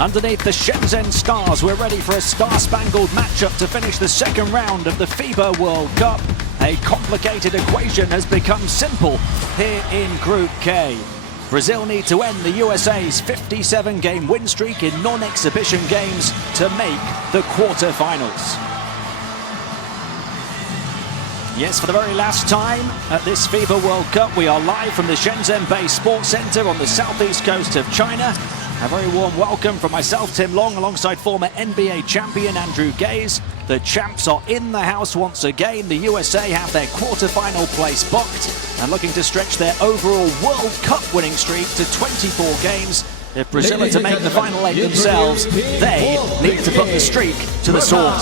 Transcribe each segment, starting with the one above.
Underneath the Shenzhen Stars, we're ready for a star-spangled matchup to finish the second round of the FIBA World Cup. A complicated equation has become simple here in Group K. Brazil need to end the USA's 57-game win streak in non-exhibition games to make the quarter-finals. Yes, for the very last time at this FIBA World Cup, we are live from the Shenzhen-based Sports Center on the southeast coast of China. A very warm welcome from myself, Tim Long, alongside former NBA champion Andrew Gaze. The champs are in the house once again. The USA have their quarter-final place booked and looking to stretch their overall World Cup winning streak to 24 games. If Brazil are to make the final 8 themselves, they need to put the streak to the sword.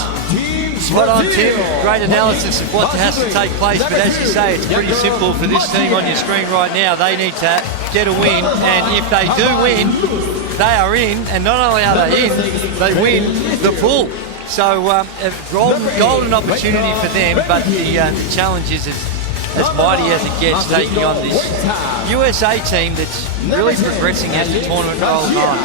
Spot on, Tim. Great analysis of what has to take place, but as you say, it's pretty simple for this team on your screen right now. They need to get a win, and if they do win, they are in, and not only are they in, they win the pool. So a golden opportunity for them, but the challenge is as mighty as it gets, taking on this USA team that's really progressing as the tournament rolls on.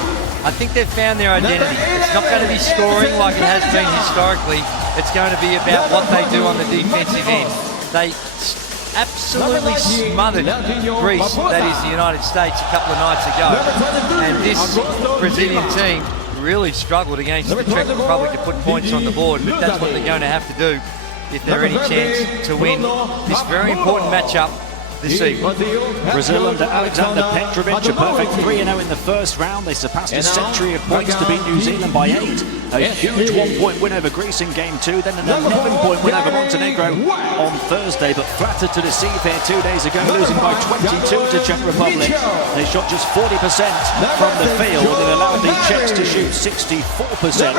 I think they've found their identity. It's not going to be scoring like it has been historically. It's going to be about what they do on the defensive end. They absolutely smothered Greece, that is the United States, a couple of nights ago. And this Brazilian team really struggled against the Czech Republic to put points on the board, but that's what they're going to have to do if they're any chance to win this very important matchup this evening. Brazil under Alexander Petrovic, a perfect 3-0 in the first round. They surpassed a century of points to beat New Zealand by 8. A huge 1-point win over Greece in Game 2, then an 11-point win over Montenegro on Thursday, but flattered to deceive here 2 days ago, losing by 22 to Czech Republic. They shot just 40% from the field and allowed the Czechs to shoot 64%.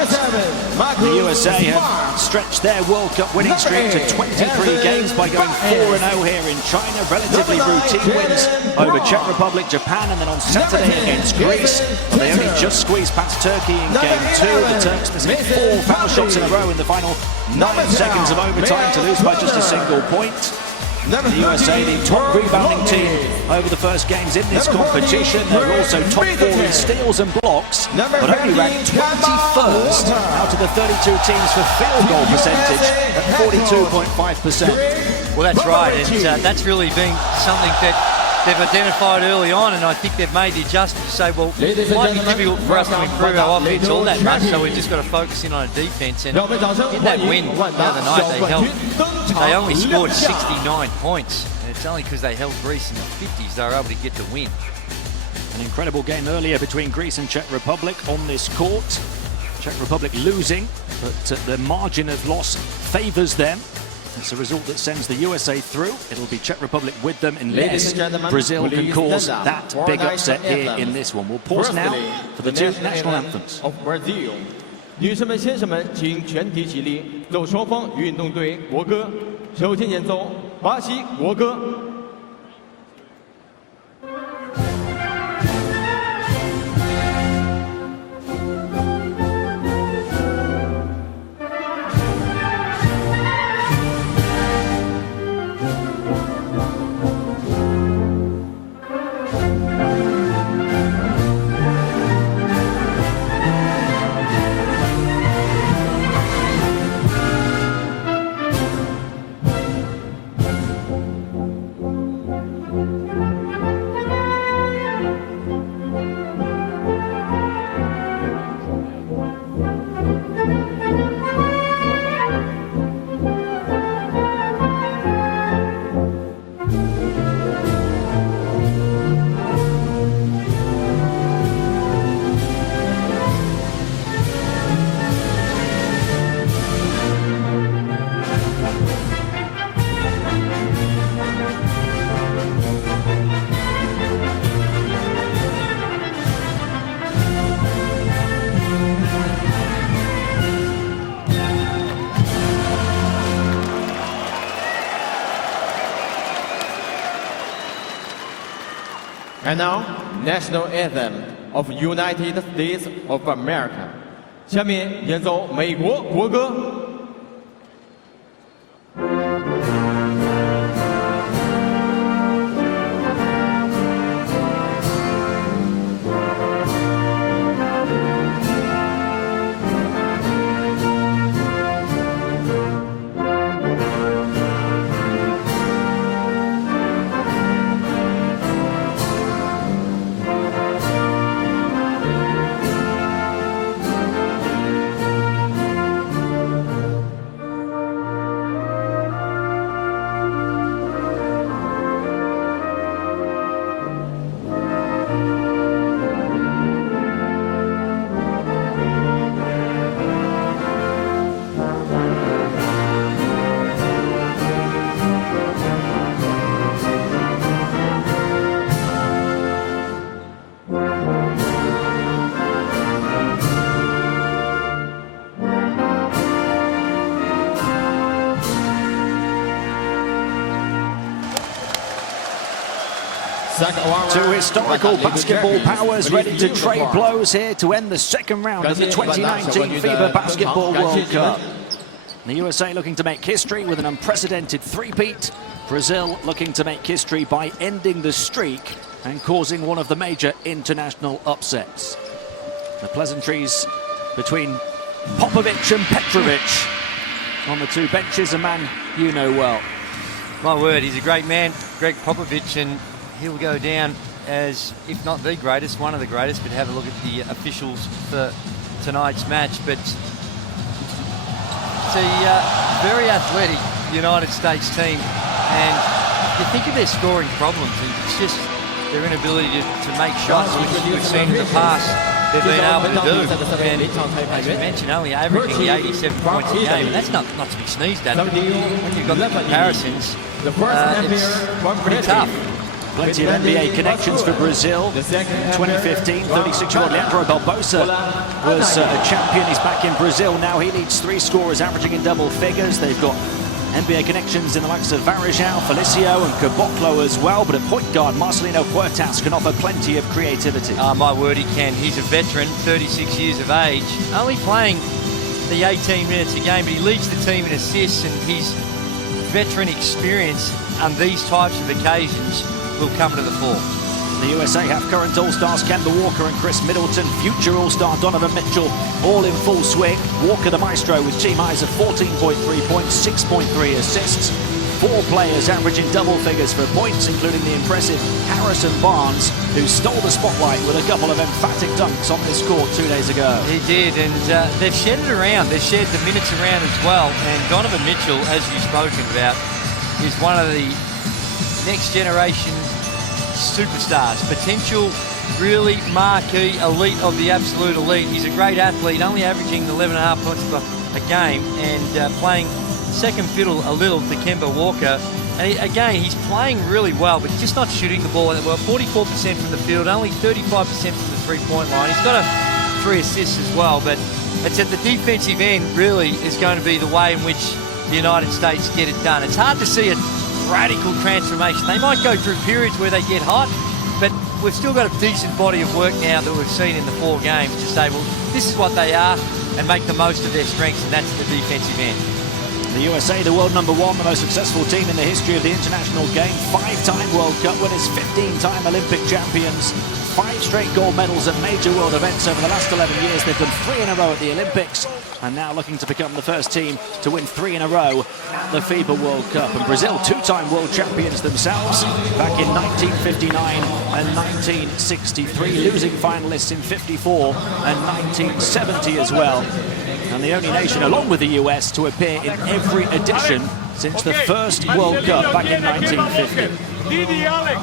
The USA have stretched their World Cup winning streak to 23 games by going 4-0 here in China. Relatively routine wins over Czech Republic, Japan, and then on Saturday against Greece. They only just squeezed past Turkey in Game 2. The Turks missing 4 foul shots in a row in the final 9 seconds of overtime to lose by just a single point. The USA, the top rebounding team over the first games in this competition. They're also top 4 in steals and blocks, but only ranked 21st out of the 32 teams for field goal percentage at 42.5%. Well, that's right, and that's really been something that they've identified early on, and I think they've made the adjustment to say, well, it might be difficult for us to improve our offense all that much, so we've just got to focus in on a defense. And in that win the other night, they only scored 69 points, and it's only because they held Greece in the 50s they were able to get the win. An incredible game earlier between Greece and Czech Republic on this court. Czech Republic losing, but the margin of loss favours them. It's a result that sends the USA through. It'll be Czech Republic with them unless Brazil can cause that big upset here in this one. We'll pause now for the 2 national anthems. 女士们、先生们，请全体起立，奏双方运动队国歌。首先演奏巴西国歌。And now, national anthem of United States of America. 下面演奏美国国歌。Two historical basketball powers ready to trade blows here to end the second round of the 2019 FIBA Basketball World Cup. The USA looking to make history with an unprecedented three-peat. Brazil looking to make history by ending the streak and causing one of the major international upsets. The pleasantries between Popovic and Petrovic on the two benches, a man you know well. My word, he's a great man, Greg Popovich, and he'll go down as, if not the greatest, one of the greatest. But have a look at the officials for tonight's match. But it's a very athletic United States team, and you think of their scoring problems, and it's just their inability to make shots, which we've seen in the past they've been able to do. And as you mentioned, only averaging the 87 points a game, and that's not to be sneezed at. But when you've got the comparisons, it's pretty tough. Plenty of NBA connections for Brazil. 2015, 36-year-old Leandro Barbosa was a champion. He's back in Brazil now. He leads three scorers, averaging in double figures. They've got NBA connections in the likes of Varejão, Felicio and Caboclo as well, but at point guard, Marcelino Huertas can offer plenty of creativity. My word, he can. He's a veteran, 36 years of age, only playing the 18 minutes a game, but he leads the team in assists, and his veteran experience on these types of occasions will come to the fore. The USA have current All-Stars Kemba Walker and Chris Middleton, future All-Star Donovan Mitchell, all in full swing. Walker the maestro with team highs of 14.3 points, 6.3 assists. Four players averaging double figures for points, including the impressive Harrison Barnes, who stole the spotlight with a couple of emphatic dunks on this court 2 days ago. He did, and they've shared it around. They've shared the minutes around as well. And Donovan Mitchell, as you've spoken about, is one of the next generation superstars, potential really marquee elite of the absolute elite. He's a great athlete, only averaging 11.5 points a game, and playing second fiddle a little to Kemba Walker. And again, he's playing really well, but just not shooting the ball well. 44% from the field, only 35% from the three-point line. He's got 3 assists as well, but it's at the defensive end really is going to be the way in which the United States get it done. It's hard to see a radical transformation. They might go through periods where they get hot, but we've still got a decent body of work now that we've seen in the 4 games to say, well, this is what they are, and make the most of their strengths, and that's the defensive end. The USA, the world number 1, the most successful team in the history of the international game, 5-time World Cup winners, 15-time Olympic champions, 5 straight gold medals at major world events over the last 11 years. They've done 3 in a row at the Olympics, and now looking to become the first team to win 3 in a row at the FIBA World Cup. And Brazil, 2-time world champions themselves, back in 1959 and 1963, losing finalists in 54 and 1970 as well. And the only nation, along with the US, to appear in every edition since the first World Cup back in 1950. Didi Alex,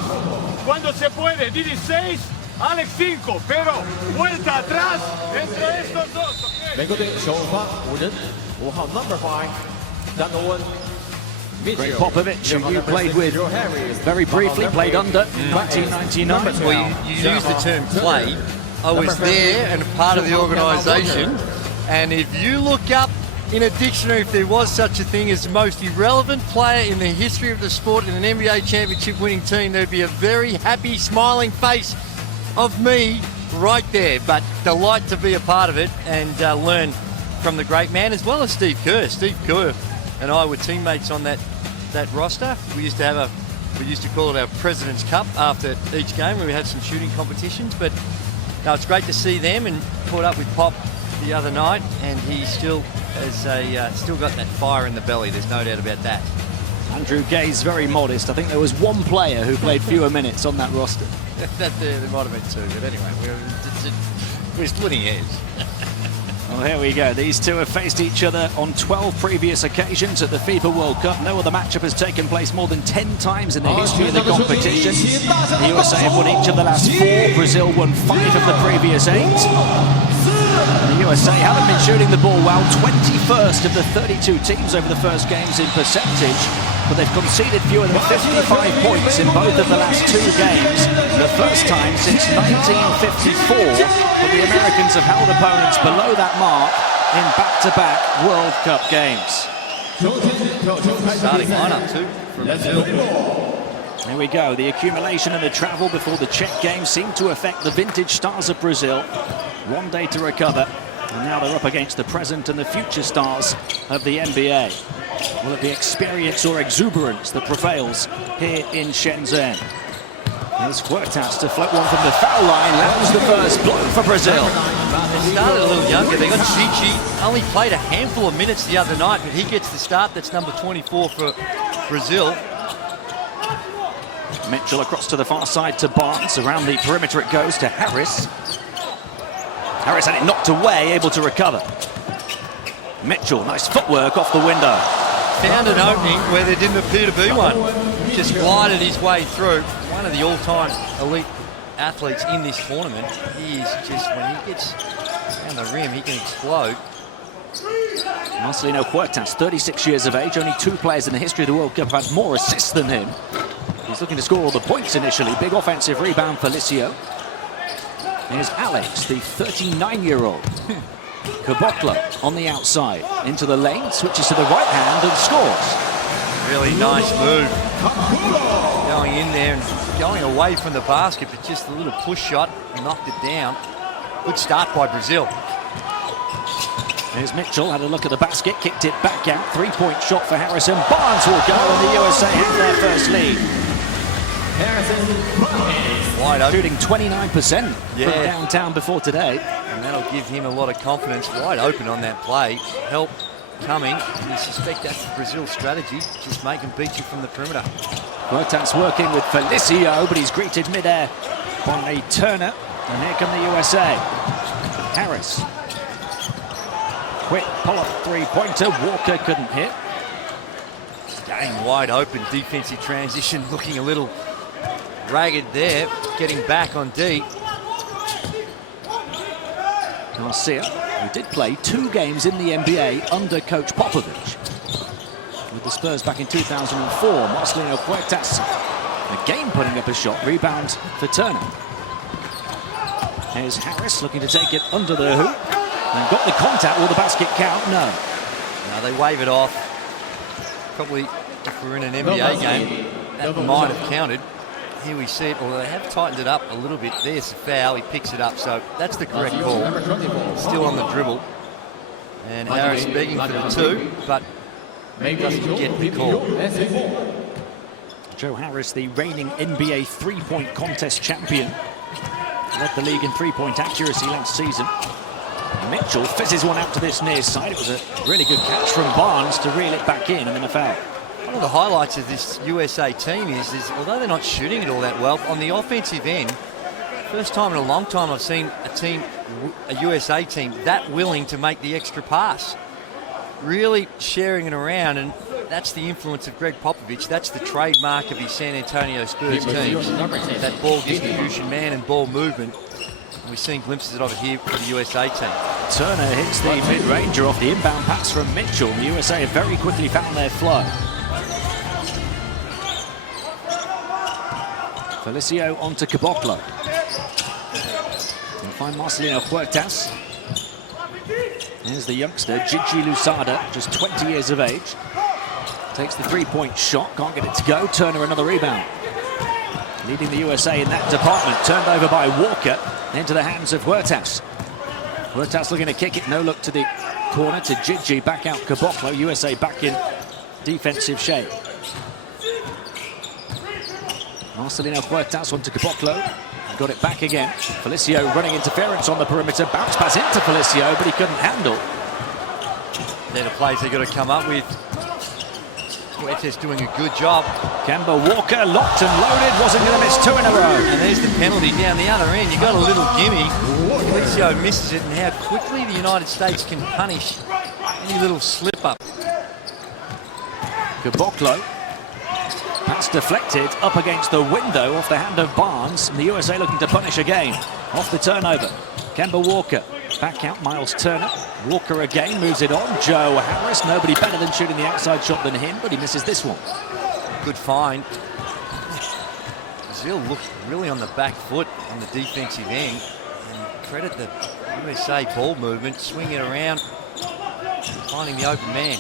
cuando se puede, Didi 6, Alex 5, pero vuelta atrás entre estos dos. 美国队首发5人，5号 number 5， Donovan Greg Mitchell. Popovich, who you played with very briefly, played under in 1999. Well, you use the term played. I was there and part of the organisation. And if you look up in a dictionary if there was such a thing as the most irrelevant player in the history of the sport in an NBA championship winning team, there'd be a very happy, smiling face of me right there. But delight to be a part of it and learn from the great man, as well as Steve Kerr. Steve Kerr and I were teammates on that roster. We used to call it our President's Cup after each game, where we had some shooting competitions. But no, it's great to see them, and caught up with Pop the other night, and he still has still got that fire in the belly. There's no doubt about that. Andrew Gay's very modest. I think there was 1 player who played fewer minutes on that roster. There might have been 2, but anyway, we're splitting hairs. Well, here we go. These two have faced each other on 12 previous occasions at the FIBA World Cup. No other matchup has taken place more than 10 times in the history of the competition. The USA have won each of the last 4. Brazil won 5 of the previous 8. The USA haven't been shooting the ball well. 21st of the 32 teams over the first games in percentage, but they've conceded fewer than 55 points in both of the last 2 games. The first time since 1954 that the Americans have held opponents below that mark in back-to-back World Cup games. Starting lineup too from Brazil. There we go. The accumulation and the travel before the Czech game seemed to affect the vintage stars of Brazil. 1 day to recover, and now they're up against the present and the future stars of the NBA. Will it be experience or exuberance that prevails here in Shenzhen? Here's Huertas to float one from the foul line. Lands the first blow for Brazil. They started a little younger. They got Chichi. Only played a handful of minutes the other night, but he gets the start. That's number 24 for Brazil. Mitchell across to the far side to Barnes. Around the perimeter it goes to Harris. Harris had it knocked away, able to recover. Mitchell, nice footwork off the window. Found an opening where there didn't appear to be one. Just glided his way through. One of the all-time elite athletes in this tournament. He is just, when he gets down the rim, he can explode. Marcelino Huertas, 36 years of age. Only 2 players in the history of the World Cup have had more assists than him. He's looking to score all the points initially. Big offensive rebound for Licio. Here's Alex, the 39-year-old. Caboclo on the outside. Into the lane, switches to the right hand and scores. Really nice move. Going in there and going away from the basket, but just a little push shot, knocked it down. Good start by Brazil. Here's Mitchell, had a look at the basket, kicked it back out. 3-point shot for Harrison. Barnes will go, and the USA have their first lead. Wide open. Shooting 29% from downtown before today. And that'll give him a lot of confidence. Wide open on that play. Help coming. You suspect that's Brazil's strategy. Just make him beat you from the perimeter. Huertas working with Felicio, but he's greeted mid-air by Turner. And here come the USA. Harris. Quick pull-up three-pointer. Walker couldn't hit. Staying wide open. Defensive transition looking a little ragged there. Getting back on D. Garcia, who did play 2 games in the NBA under coach Popovich. With the Spurs back in 2004, Marcelino Huertas again putting up a shot. Rebound for Turner. Here's Harris looking to take it under the hoop. And got the contact. Will the basket count? No. No, they wave it off. Probably if we're in an NBA game, that might have counted. Here we see it, although they have tightened it up a little bit. There's the foul, he picks it up, so that's the correct call. Still on the dribble. And Harris begging for the 2, but doesn't get the call. Joe Harris, the reigning NBA three-point contest champion. Led the league in three-point accuracy last season. Mitchell fizzes one out to this near side. It was a really good catch from Barnes to reel it back in, and then a foul. One of the highlights of this USA team is although they're not shooting it all that well, on the offensive end, first time in a long time I've seen a USA team that willing to make the extra pass. Really sharing it around, and that's the influence of Greg Popovich. That's the trademark of his San Antonio Spurs teams. That ball distribution, man, and ball movement. And we're seeing glimpses of it here for the USA team. Turner hits the mid-ranger off the inbound pass from Mitchell. The USA have very quickly found their flow. Felicio onto Caboclo. We'll find Marcelino Huertas. Here's the youngster, Gigi Lusada, just 20 years of age. Takes the three-point shot, can't get it to go. Turner another rebound. Leading the USA in that department, turned over by Walker, into the hands of Huertas. Huertas looking to kick it, no look to the corner to Gigi, back out Caboclo. USA back in defensive shape. Marcelino Huertas onto Caboclo. Got it back again. Felicio running interference on the perimeter. Bounce pass into Felicio, but he couldn't handle. They're the plays they've got to come up with. Huertas doing a good job. Kemba Walker locked and loaded. Wasn't going to miss 2 in a row. And there's the penalty down the other end. You got a little gimme. Felicio misses it, and how quickly the United States can punish any little slip up. Caboclo. Pass deflected up against the window off the hand of Barnes. And the USA looking to punish again. Off the turnover. Kemba Walker. Back out Miles Turner. Walker again moves it on. Joe Harris. Nobody better than shooting the outside shot than him, but he misses this one. Good find. Brazil looked really on the back foot on the defensive end. And credit the USA ball movement. Swinging it around. Finding the open man.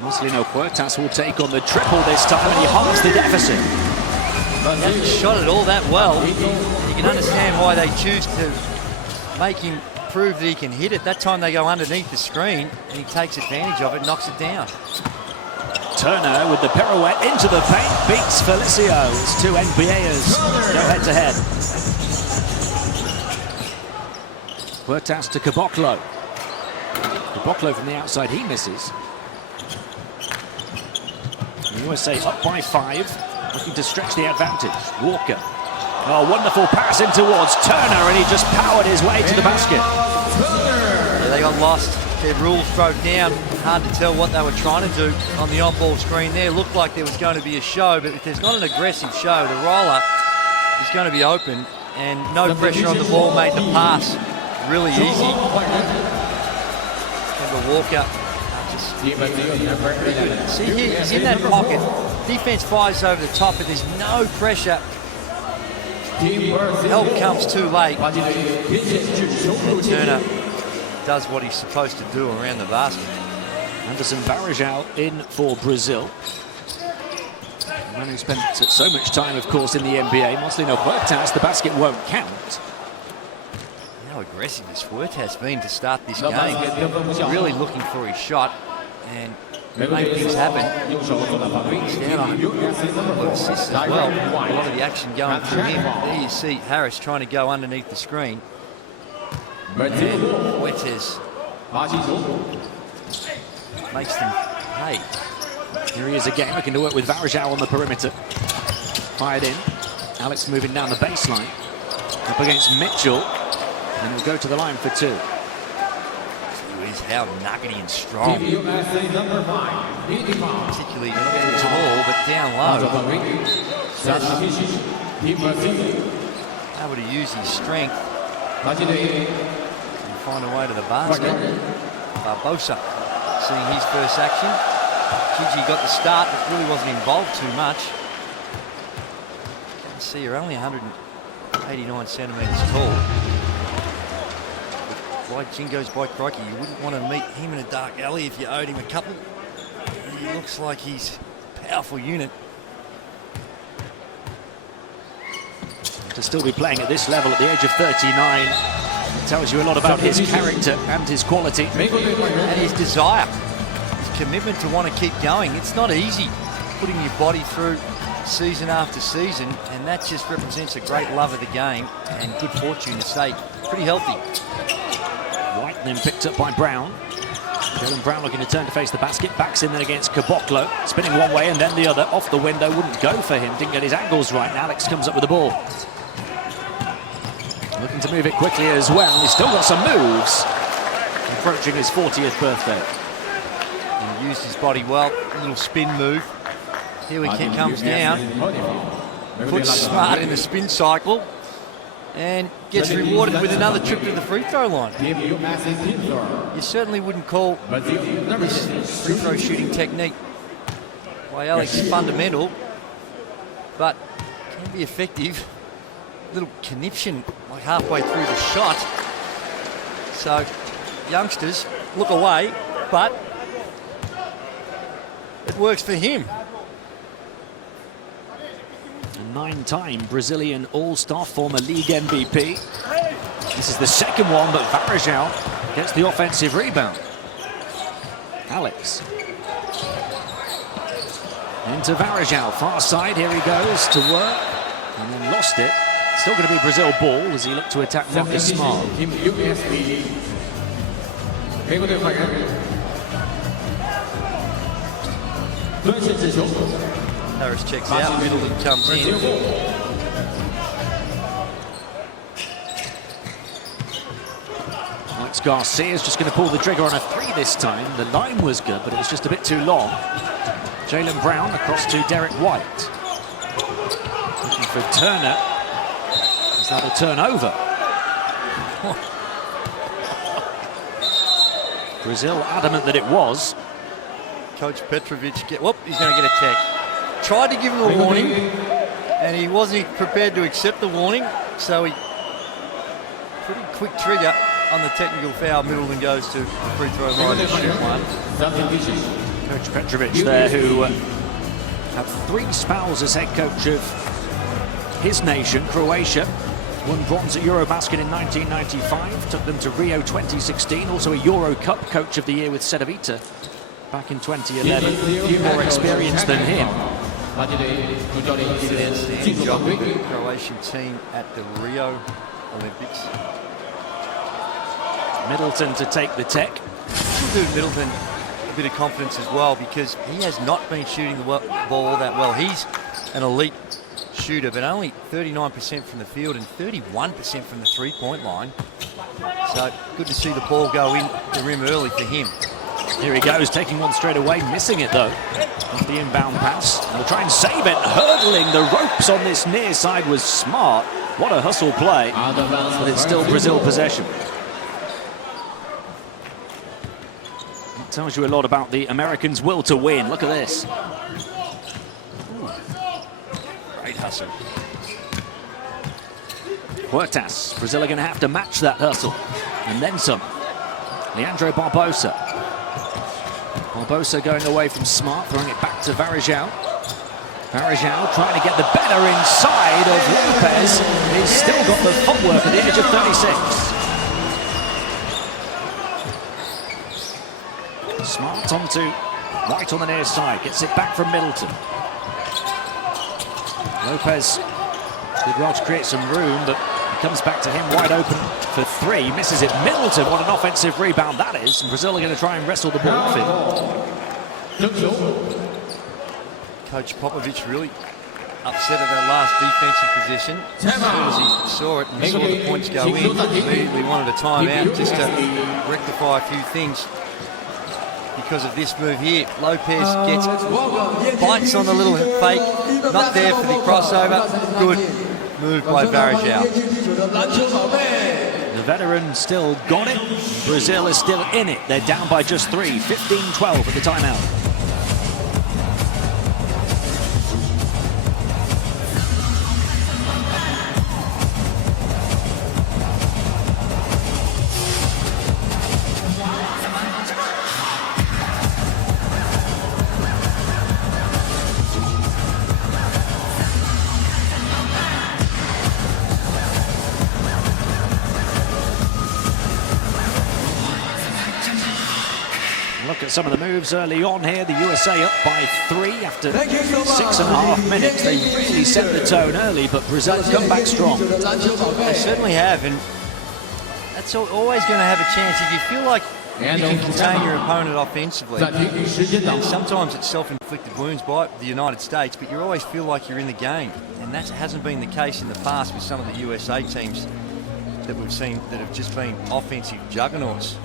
Marcelino Huertas will take on the triple this time, and he halves the deficit. He hasn't shot it all that well. You can understand why they choose to make him prove that he can hit it. That time they go underneath the screen, and he takes advantage of it, knocks it down. Turner with the pirouette into the paint, beats Felicio. It's two NBAers go head-to-head. Huertas to Caboclo. Caboclo from the outside, he misses. The USA up by 5, looking to stretch the advantage. Walker. Oh, wonderful pass in towards Turner, and he just powered his way to the basket. Yeah, they got lost. Their rules broke down. Hard to tell what they were trying to do on the on-ball screen there. Looked like there was going to be a show, but if there's not an aggressive show, the roller is going to be open, and no pressure on the ball made the pass really easy. Remember Walker. See here, he's in that pocket. Defense fires over the top, but there's no pressure. Help comes too late. And Turner does what he's supposed to do around the basket. Anderson Varejão in for Brazil. The man who spent so much time, of course, in the NBA. Marcelino Huertas, the basket won't count. How aggressive has Huertas been to start this game. Really looking for his shot and make things happen. Brings down on a couple of assists as well. A lot of the action going through him. There you see Harris trying to go underneath the screen. And Huertas makes them pay. Here he is again, looking to work with Varejão on the perimeter. Fired in. Alex moving down the baseline. Up against Mitchell. And he'll go to the line for 2. Is how nuggety and strong. Particularly tall, but down low. Able to use his strength and find a way to the basket. Barbosa seeing his first action. Gigi got the start, but really wasn't involved too much. You can see you're only 189 centimetres tall. Like Jingo's by crikey, you wouldn't want to meet him in a dark alley if you owed him a couple. He looks like he's a powerful unit. To still be playing at this level at the age of 39 tells you a lot about his character and his quality. And his desire, his commitment to want to keep going. It's not easy putting your body through season after season, and that just represents a great love of the game and good fortune to stay pretty healthy. White then picked up by Brown. Jaylen Brown looking to turn to face the basket. Backs in then against Caboclo. Spinning one way and then the other. Off the window, wouldn't go for him. Didn't get his angles right. Alex comes up with the ball. Looking to move it quickly as well. He's still got some moves. Approaching his 40th birthday. He used his body well. A little spin move. Here he comes down. Puts smart in the spin cycle. And gets rewarded with another trip to the free throw line. You certainly wouldn't call this free throw shooting technique by Alex fundamental, but can be effective. Little conniption like halfway through the shot. So youngsters, look away, but it works for him. A 9-time Brazilian All-Star, former league MVP. This is the second one, but Varejão gets the offensive rebound. Alex. Into Varejão, far side, here he goes to work, and then lost it. Still going to be Brazil ball as he looked to attack Marcus Smart. Harris checks out, Middleton comes in. Alex Garcia is just going to pull the trigger on a 3 this time. The line was good, but it was just a bit too long. Jaylen Brown across to Derek White. Looking for Turner. Is that a turnover? Brazil adamant that it was. Coach Petrovic, he's going to get a tech. Tried to give him a warning, and he wasn't prepared to accept the warning, so he pretty quick trigger on the technical foul. Middleton goes to the free throw line to shoot one. Coach Petrovic there, who had 3 spells as head coach of his nation, Croatia. Won bronze at Eurobasket in 1995, took them to Rio 2016, also a Euro Cup Coach of the Year with Cedevita back in 2011. A few more experience than him. Outstanding job with the Croatian team at the Rio Olympics. Middleton to take the tech. Will do Middleton a bit of confidence as well, because he has not been shooting the ball all that well. He's an elite shooter, but only 39% from the field and 31% from the three-point line. So good to see the ball go in the rim early for him. Here he goes, taking one straight away, missing it though. Off the inbound pass. They'll try and save it. Hurdling the ropes on this near side was smart. What a hustle play. But it's still Brazil possession. It tells you a lot about the Americans' will to win. Look at this. Great hustle. Huertas. Brazil are going to have to match that hustle. And then some. Leandro Barbosa. Barbosa going away from Smart, throwing it back to Varejão. Varejão trying to get the better inside of Lopez. He's still got the footwork at the age of 36. Smart onto White on the near side, gets it back from Middleton. Lopez did well to create some room, but it comes back to him wide open for 3, misses it. Middleton, what an offensive rebound that is, and Brazil are going to try and wrestle the ball off him. Coach Popovic really upset at that last defensive position. As soon as he saw it and saw the points go in, immediately wanted a timeout just to rectify a few things. Because of this move here, Lopez bites on the little fake, not there for the crossover. Good move by Varejão. The veteran still got it. Brazil is still in it. They're down by just 3, 15-12 at the timeout. Look at some of the moves early on here. The USA up by 3 after 6.5 minutes. They really set the tone early, but Brazil have come back strong. They certainly have, and that's always going to have a chance. If you feel like you can contain your opponent offensively, and sometimes it's self-inflicted wounds by the United States, but you always feel like you're in the game. And that hasn't been the case in the past with some of the USA teams that we've seen that have just been offensive juggernauts.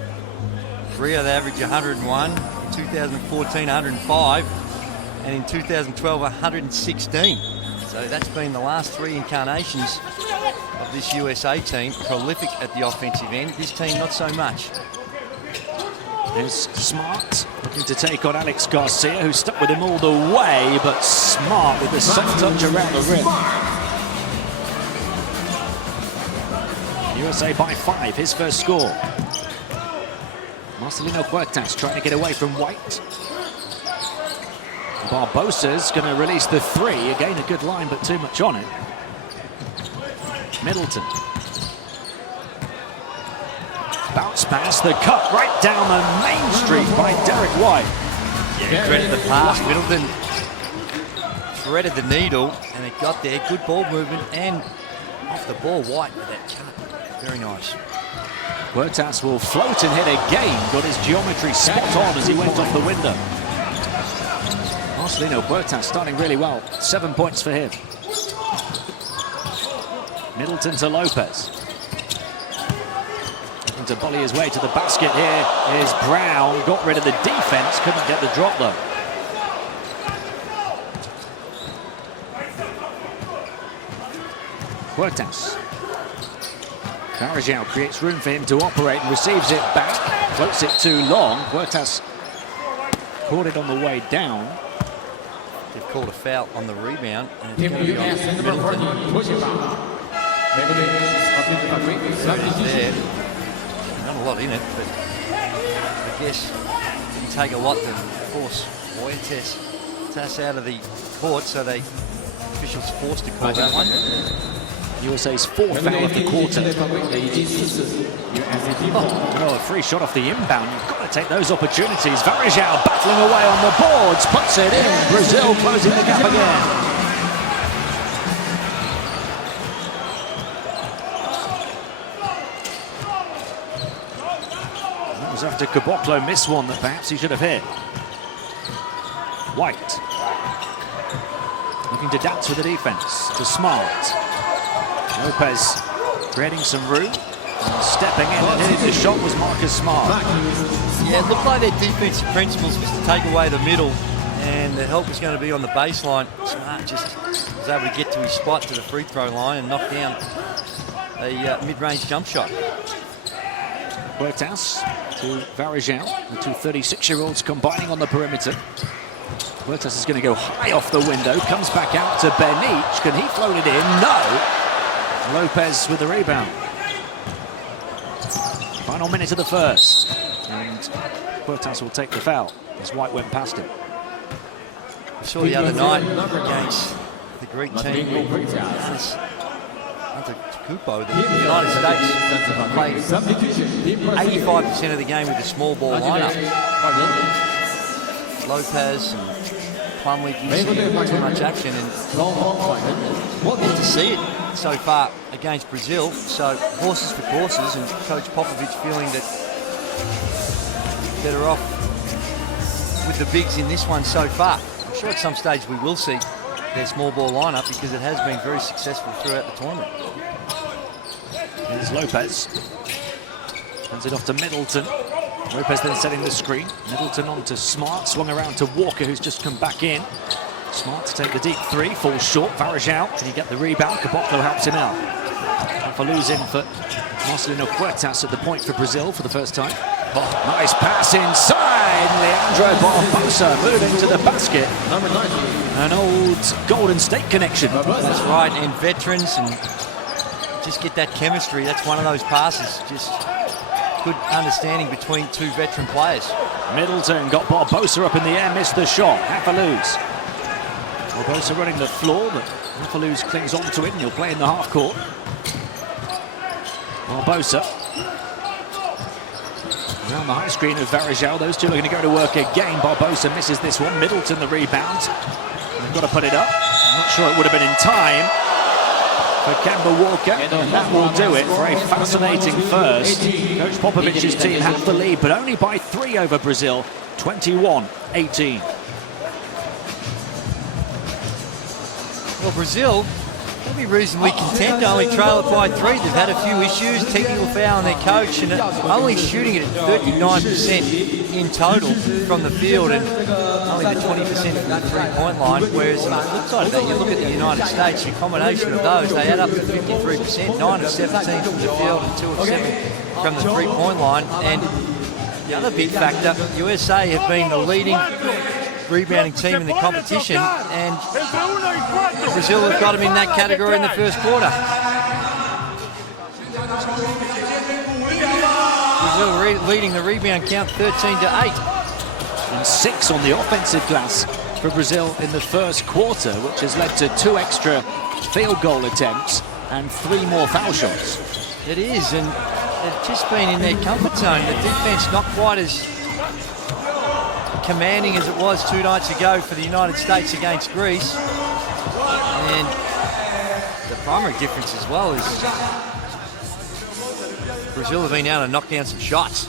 Rio, they averaged 101, in 2014 105, and in 2012 116. So that's been the last 3 incarnations of this USA team. Prolific at the offensive end. This team not so much. There's Smart looking to take on Alex Garcia, who's stuck with him all the way, but Smart with the soft touch around the rim. USA by 5, his first score. Marcelino Huertas trying to get away from White. Barbosa's going to release the 3. Again, a good line, but too much on it. Middleton. Bounce pass, the cut right down the main street by Derek White. Yeah, credit the pass. Middleton threaded the needle, and it got there. Good ball movement, and off the ball, White with that cut. Very nice. Huertas will float and hit again. Got his geometry spot on as he went off the window. Marcelino Huertas starting really well. 7 points for him. Middleton to Lopez. Looking to volley his way to the basket here is Brown. Got rid of the defense. Couldn't get the drop though. Huertas. Varejão creates room for him to operate and receives it back. Floats it too long. Huertas caught it on the way down. They've called a foul on the rebound, and it's going to be on Middleton. There. Not a lot in it, but I guess it didn't take a lot to force Fuertes out of the court, so the officials forced to call that one. USA's fourth foul of the quarter. Oh, a free shot off the inbound. You've got to take those opportunities. Varejão battling away on the boards, puts it in. Brazil closing the gap again. That was after Caboclo missed one that perhaps he should have hit. White looking to dance with the defense. To Smart. Lopez creating some room. And stepping in and hitting the shot was Marcus Smart. Yeah, it looked like their defensive principles was to take away the middle, and the help was going to be on the baseline. Smart just was able to get to his spot to the free throw line and knock down a mid-range jump shot. Huertas to Varejão, the two 36-year-olds combining on the perimeter. Huertas is going to go high off the window, comes back out to Benich. Can he float it in? No. Lopez with the rebound. Final minute of the first, and Huertas will take the foul as White went past him. I saw the other night against the Greek team, Kupo, the United States played 85% of the game with a small ball lineup. Lopez and Plumlee didn't too much action, and good to see it so far against Brazil. So horses for courses, and Coach Popovich feeling that better off with the bigs in this one so far. I'm sure at some stage we will see their small ball lineup because it has been very successful throughout the tournament. Here's Lopez. Hands it off to Middleton. Lopez then setting the screen. Middleton on to Smart, swung around to Walker, who's just come back in. Smart to take the deep three, falls short. Varejão, can he get the rebound? Caboclo helps him out. Fafalou's in for Marcelino Huertas at the point for Brazil for the first time. Oh, nice pass inside. Leandro Barbosa moving to the basket. An old Golden State connection. That's right, and veterans, and just get that chemistry. That's one of those passes. Just good understanding between two veteran players. Middleton got Barbosa up in the air, missed the shot. Hafaluz. Barbosa running the floor, but Hafaluz clings onto it, and he'll play in the half court. Barbosa. Around the high screen of Varejão. Those two are going to go to work again. Barbosa misses this one. Middleton the rebound. They've got to put it up. I'm not sure it would have been in time for Kemba Walker, and that will do it for a fascinating first. Coach Popovich's team have the lead, but only by 3 over Brazil, 21-18. Well, Brazil will be reasonably content to only trail it by 3. They've had a few issues, technical foul on their coach, and only shooting it at 39% in total from the field, and only the 20% from the three-point line. Whereas on the flip side of that, you look at the United States, the combination of those, they add up to 53%, 9 of 17 from the field and 2 of 7 from the three-point line. And the other big factor, USA have been the leading rebounding team in the competition, and Brazil have got them in that category in the first quarter. Brazil leading the rebound count 13-8. And 6 on the offensive glass for Brazil in the first quarter, which has led to 2 extra field goal attempts and 3 more foul shots. It is, and they've just been in their comfort zone. The defense not quite as commanding as it was 2 nights ago for the United States against Greece. And the primary difference as well is Brazil have been able to knock down some shots.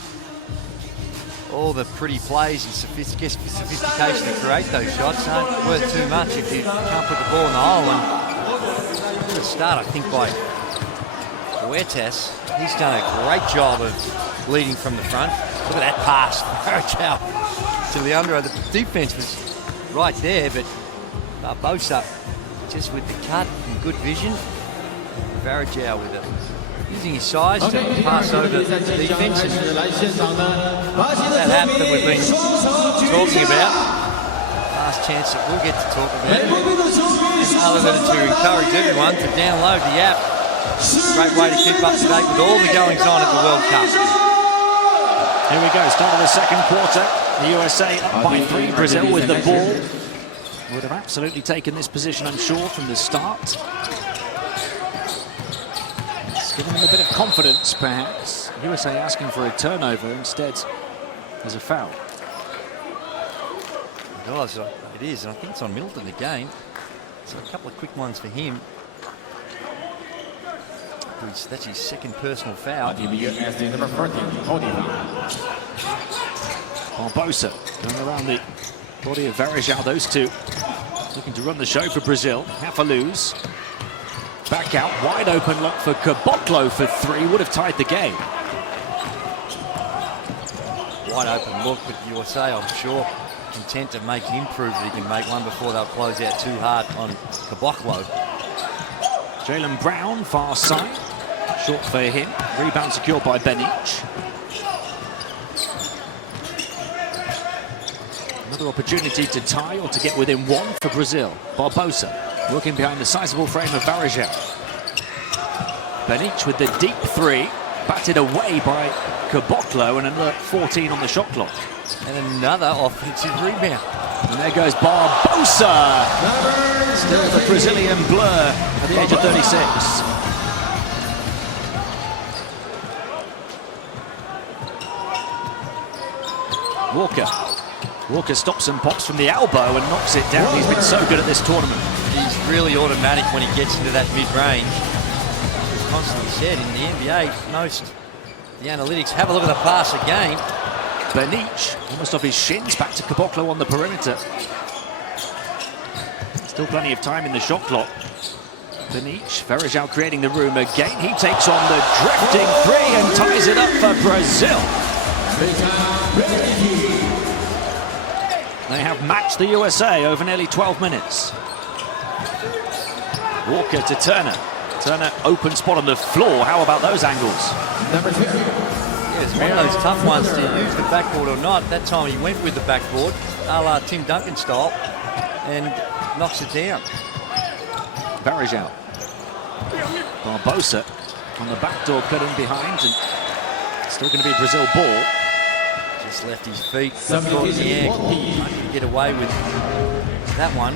All the pretty plays and sophistication to create those shots aren't worth too much if you can't put the ball in the hole. And good start, I think, by Huertas. He's done a great job of leading from the front. Look at that pass to Leandro. The defense was right there, but Barbosa just with the cut and good vision. Varejão with it, using his size to pass over the defense. That happen that we've been talking about. Last chance that we'll get to talk about it. Other than to encourage everyone to download the app. Great way to keep up to date with all the goings on at the World Cup. Here we go, start of the second quarter. The USA up by 3, Brazil with the ball. Would have absolutely taken this position, I'm sure, from the start. It's given them a bit of confidence, perhaps. USA asking for a turnover instead as a foul. Guys, it is, and I think it's on Middleton again. So a couple of quick ones for him. That's his second personal foul. Barbosa going around the body of Varejao, those two looking to run the show for Brazil. Hafaluz back out, wide open look for Caboclo for 3, would have tied the game. Wide open look, but USA, I'm sure, content to make him prove that he can make one before they'll close out too hard on Caboclo. Jaylen Brown, far side, short for him. Rebound secured by Benic. Another opportunity to tie or to get within 1 for Brazil. Barbosa working behind the sizable frame of Varejao. Benic with the deep 3, batted away by Caboclo, and another 14 on the shot clock. And another offensive rebound. And there goes Barbosa. Still the Brazilian blur at the age of 36. Walker stops and pops from the elbow and knocks it down. He's been so good at this tournament. He's really automatic when he gets into that mid-range. As constantly said, in the NBA, most the analytics have a look at the pass again. Benic, almost off his shins, back to Caboclo on the perimeter. Still plenty of time in the shot clock. Benic, Varejao creating the room again. He takes on the drifting 3 and ties it up for Brazil. They have matched the USA over nearly 12 minutes. Walker to Turner. Turner, open spot on the floor. How about those angles? Number 2. Yeah, it's one of those tough ones to use the backboard or not. That time he went with the backboard, a la Tim Duncan style, and knocks it down. Varejao. Barbosa on the back door, cut in behind, and still going to be Brazil ball. Just left his feet caught in the ankle. Couldn't get away with that one.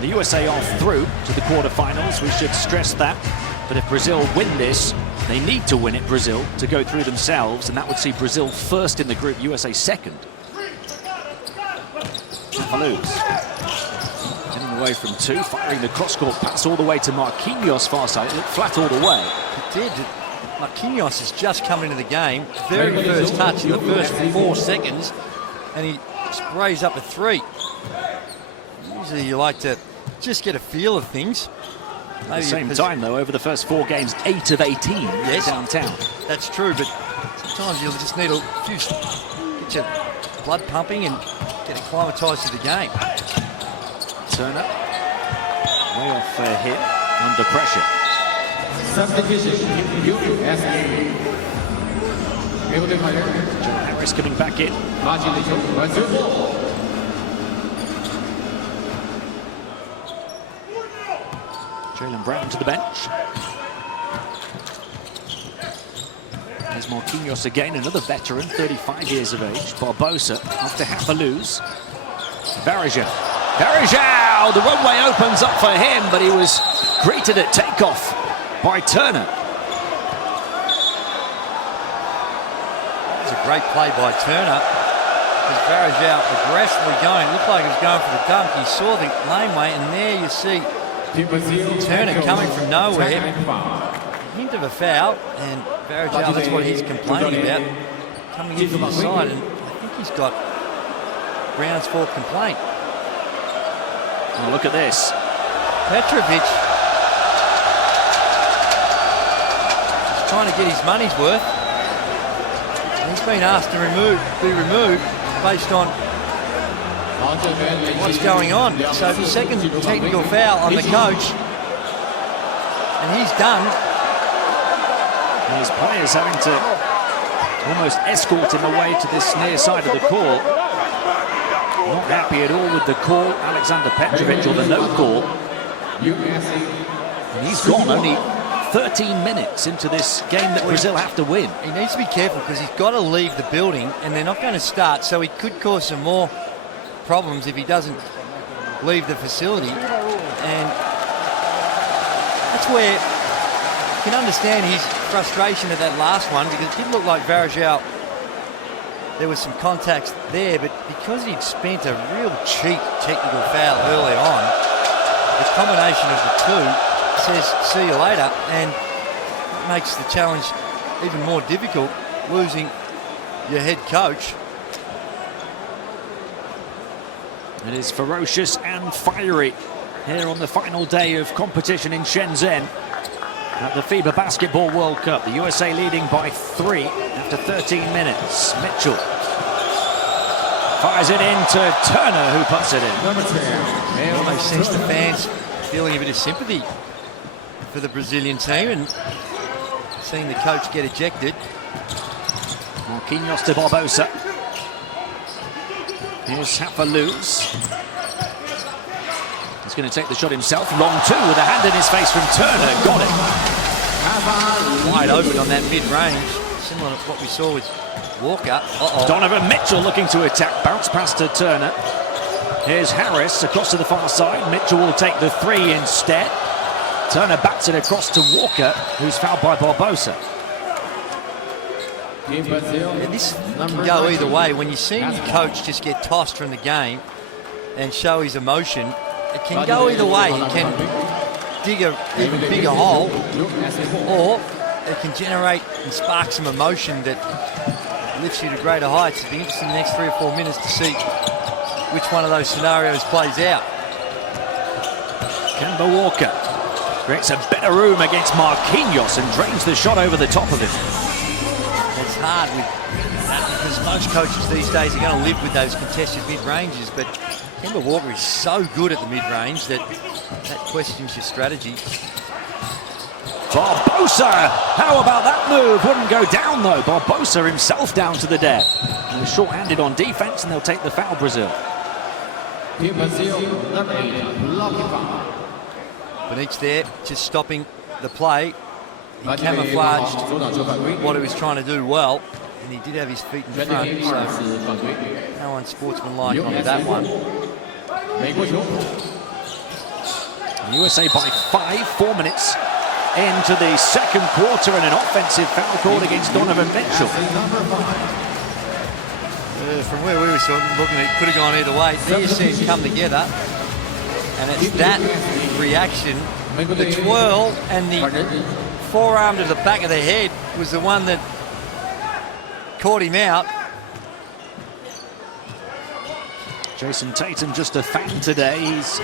The USA are through to the quarterfinals. We should stress that. But if Brazil win this, they need to win it, Brazil, to go through themselves, and that would see Brazil first in the group, USA second. Faluz getting away from 2, firing the cross-court pass all the way to Marquinhos far side. It looked flat all the way. It did. Marquinhos has just come into the game. Very first touch in the first 4 seconds, and he sprays up a 3. Usually you like to just get a feel of things. At the same time, though, over the first 4 games, 8 of 18 downtown. That's true, but sometimes you'll just need a few, get your blood pumping and get acclimatised to the game. Turner, way off him, under pressure. Substitution, USA. John Harris coming back in. Jaylen Brown to the bench. There's Marquinhos again, another veteran, 35 years of age. Barbosa after Hafaluz. Varejao, the runway opens up for him, but he was greeted at takeoff by Turner. That was a great play by Turner. Because Varejao aggressively going, looked like he was going for the dunk. He saw the laneway, and there you see Turner coming from nowhere. Hint of a foul, and Varejao, that's what he's complaining about. Coming in from the side, and I think he's got grounds for complaint. Oh, look at this. Petrovic is trying to get his money's worth. He's been asked to be removed based on what's going on. So the second technical foul on the coach, and he's done. And his players having to almost escort him away to this near side of the court. Not happy at all with the call, Alexander Petrovic, or the no call. And he's gone, only 13 minutes into this game that Brazil have to win. He needs to be careful because he's got to leave the building and they're not going to start, so he could cause some more problems if he doesn't leave the facility. And that's where you can understand his frustration at that last one, because it didn't look like Varejão, there was some contacts there, but because he'd spent a real cheap technical foul early on, the combination of the two says see you later, and it makes the challenge even more difficult, losing your head coach. It is ferocious and fiery here on the final day of competition in Shenzhen at the FIBA Basketball World Cup. The USA leading by 3 after 13 minutes. Mitchell fires it into Turner, who puts it in. It almost sense the fans feeling a bit of sympathy for the Brazilian team and seeing the coach get ejected. Marquinhos to Barbosa. Here's Hafaluz. He's going to take the shot himself. Long two with a hand in his face from Turner. Got it. Wide open on that mid-range, similar to what we saw with Walker. Donovan Mitchell looking to attack. Bounce pass to Turner. Here's Harris across to the far side. Mitchell will take the 3 instead. Turner bats it across to Walker, who's fouled by Barbosa. And this can go either way. When you see your coach just get tossed from the game and show his emotion, it can go either way. It can dig an even bigger hole, or it can generate and spark some emotion that lifts you to greater heights. It'll be interesting the next 3 or 4 minutes to see which one of those scenarios plays out. Kemba Walker creates a better room against Marquinhos and drains the shot over the top of him. It's hard with that because most coaches these days are going to live with those contested mid-ranges, but Kemba Walker is so good at the mid-range that questions your strategy. Barbosa! How about that move? Wouldn't go down though. Barbosa himself down to the deck. And they're short-handed on defense and they'll take the foul, Brazil. Benich there, just stopping the play. He camouflaged what he was trying to do well, and he did have his feet in front, so no unsportsmanlike on that one. USA by 5, 4 minutes into the second quarter, and an offensive foul called against Donovan Mitchell. From where we were looking, it could have gone either way. There you see it come together, and it's that reaction, the twirl and the forearm to the back of the head was the one that caught him out. Jason Tatum just a fan today. He's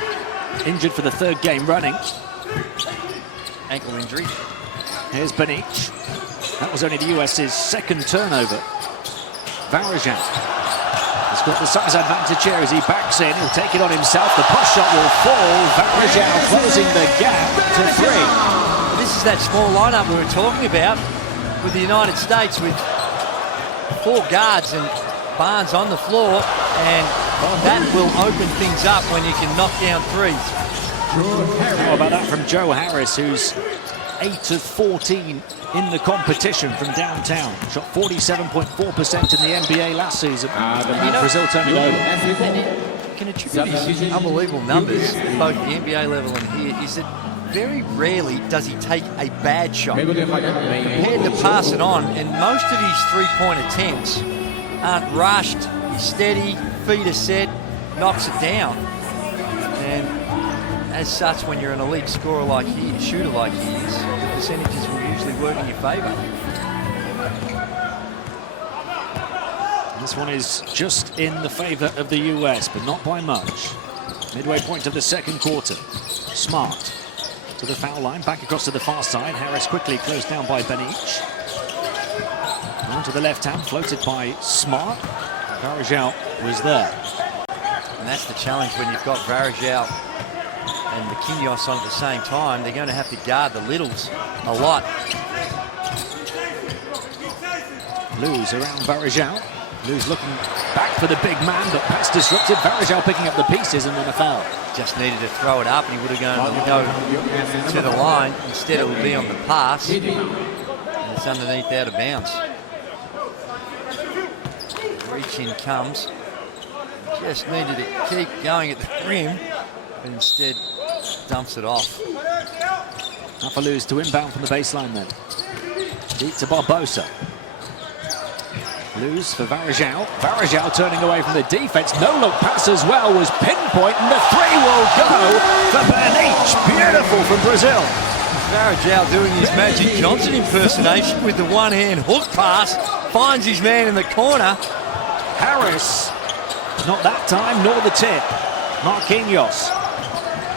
injured for the 3rd game running. Ankle injury. Here's Benich. That was only the US's 2nd turnover. Varejão has got the size advantage here as he backs in. He'll take it on himself. The push shot will fall. Varejão closing the gap to 3. This is that small lineup we were talking about with the United States, with 4 guards and Barnes on the floor, and that will open things up when you can knock down 3s. How about that from Joe Harris, who's 8 of 14 in the competition from downtown. Shot 47.4% in the NBA last season. Brazil turned it over. And you can attribute his unbelievable numbers at both the NBA level and here, is that very rarely does he take a bad shot. Prepared to pass it on, and most of his 3-point attempts aren't rushed. He's steady, feet are set, knocks it down. And as such, when you're an elite scorer like he is, shooter like he is, the percentages will usually work in your favour. This one is just in the favour of the US, but not by much. Midway point of the second quarter. Smart to the foul line, back across to the far side. Harris quickly closed down by Benich. On to the left hand, floated by Smart. Varejão was there. And that's the challenge when you've got Varejão and Marquinhos on at the same time. They're going to have to guard the littles a lot. Lose around Varejão. Luz looking back for the big man, but pass disrupted. Varejao picking up the pieces and then a foul. Just needed to throw it up and he would have gone to the line. Instead it will be on the pass. And it's underneath out of bounds. Reach in comes. Just needed to keep going at the rim, but instead dumps it off. Luz to inbound from the baseline then. Deep to Barbosa. Luz for Varejao. Varejao turning away from the defense. No look pass as well was pinpoint, and the three will go for Benic. Beautiful from Brazil. Varejao doing his Magic Johnson impersonation with the one-hand hook pass. Finds his man in the corner. Harris. Not that time, nor the tip. Marquinhos.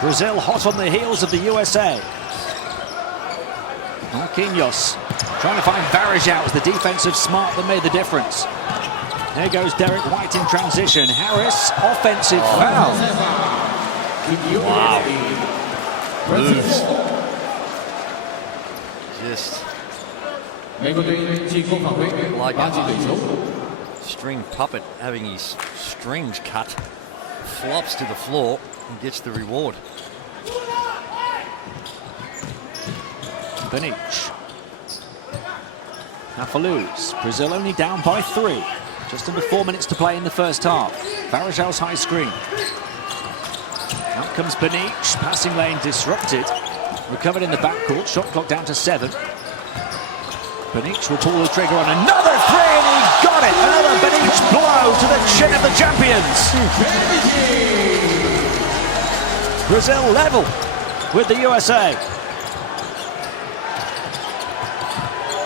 Brazil hot on the heels of the USA. Marquinhos trying to find Varejao. As the defensive smart that made the difference. There goes Derek White in transition. Harris, offensive foul. Wow. Luz. Just like a string puppet having his strings cut. Flops to the floor and gets the reward. Benic. Now for Luz. Brazil only down by 3. Just under 4 minutes to play in the first half. Varejao's high screen. Out comes Benic. Passing lane disrupted. Recovered in the backcourt. Shot clock down to 7. Benic will pull the trigger on another 3 and he got it. Another Benic blow to the chin of the champions. Brazil level with the USA.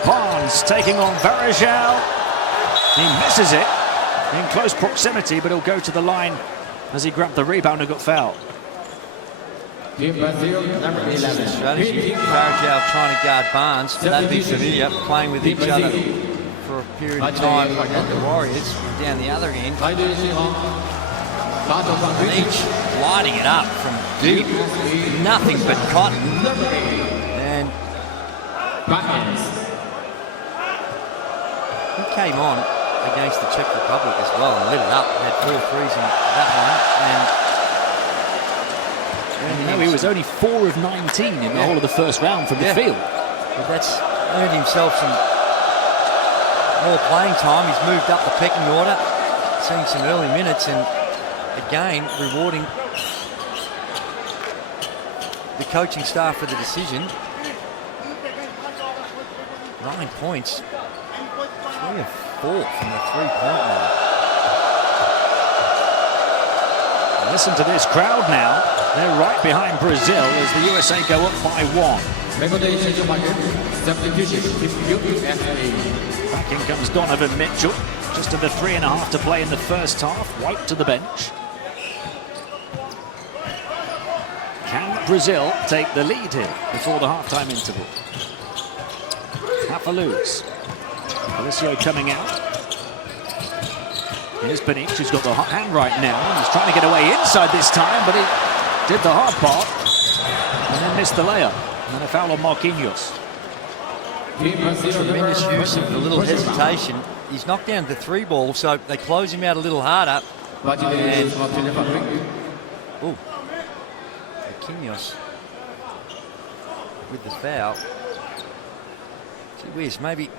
Barnes taking on Varejao. He misses it in close proximity, but he'll go to the line as he grabbed the rebound and got fouled. Strategy. Varejao trying to guard Barnes. They've been familiar, playing with each other for a period of time at the Warriors. Down the other end, each lighting it up from deep. Nothing but cotton. And he came on against the Czech Republic as well and lit it up. Had 4 threes in that one. And he was only 4 of 19 in the whole of the first round from the field. But that's earned himself some more playing time. He's moved up the pecking order, seeing some early minutes, and again rewarding the coaching staff for the decision. 9 points. 3 of 4 from the 3-point line. Listen to this crowd now. They're right behind Brazil as the USA go up by 1. Back in comes Donovan Mitchell. Just under 3.5 to play in the first half. White to the bench. Can Brazil take the lead here before the halftime interval? Luz. Felicio coming out. Here's Benic, who's got the hot hand right now. He's trying to get away inside this time, but he did the hard part and then missed the layup. And then a foul on Marquinhos. Tremendous use of the little hesitation. He's knocked down the 3 ball, so they close him out a little harder. And Marquinhos with the foul. Gee whiz, maybe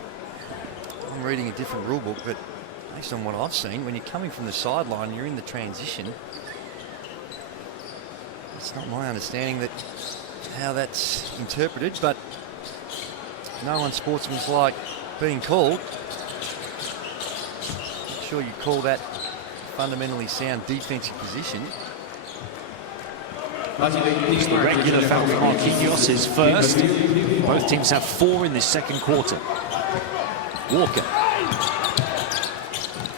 I'm reading a different rule book, but based on what I've seen, when you're coming from the sideline, you're in the transition. It's not my understanding that how that's interpreted, but no unsportsmanlike being called. I'm sure you call that fundamentally sound defensive position. It's the regular foul for Marquinhos, his first. Both teams have 4 in this second quarter.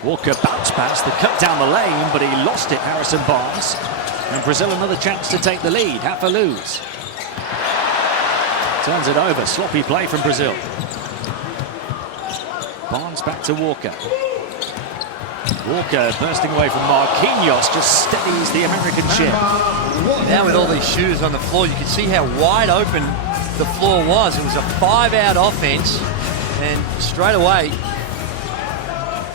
Walker bounced past the cut down the lane, but he lost it, Harrison Barnes. And Brazil another chance to take the lead. Luz. Turns it over. Sloppy play from Brazil. Barnes back to Walker. Walker bursting away from Marquinhos, just steadies the American ship. Now with all these shooters on the floor, you can see how wide open the floor was. It was a 5-out offense, and straight away,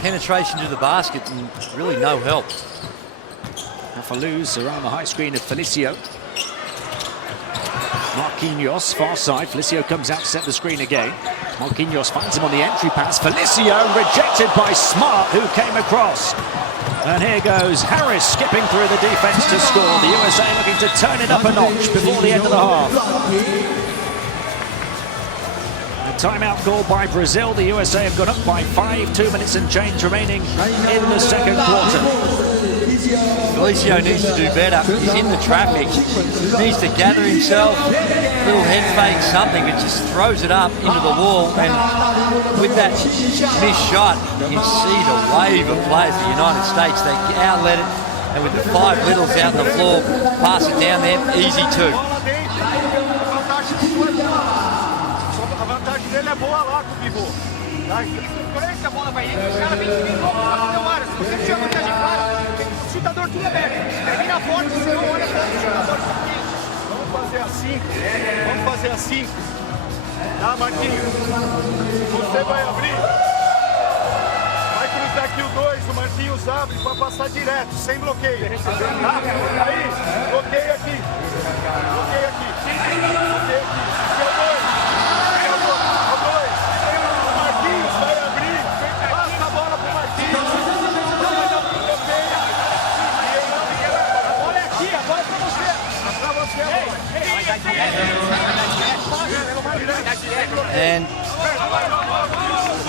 penetration to the basket and really no help. Afaluz around the high screen of Felicio. Marquinhos, far side. Felicio comes out to set the screen again. Marquinhos finds him on the entry pass. Felicio rejected by Smart, who came across. And here goes Harris skipping through the defense to score. The USA looking to turn it up a notch before the end of the half. A timeout called by Brazil. The USA have gone up by 5, 2 minutes and change remaining in the second quarter. Felicio needs to do better. He's in the traffic. He needs to gather himself, little head fake, something. It just throws it up into the wall. And with that missed shot, you see the wave of players of the United States. They outlet it, and with the 5 littles out on the floor, pass it down there, easy too. A vantagem dele é boa lá com o pivô. Conecta a bola pra ele, os caras vêm de novo pra fazer o área. Se você tinha vantagem clara, o chutador tudo aberto. Termina forte, senão olha para o chutador. Vamos fazer assim. Vamos fazer assim. Tá, Marquinhos? Você vai abrir. Vai cruzar aqui o 2, o Marquinhos abre pra passar direto, sem bloqueio. Tá? Aí, bloqueio aqui. Bloqueio aqui. Bloqueio aqui. And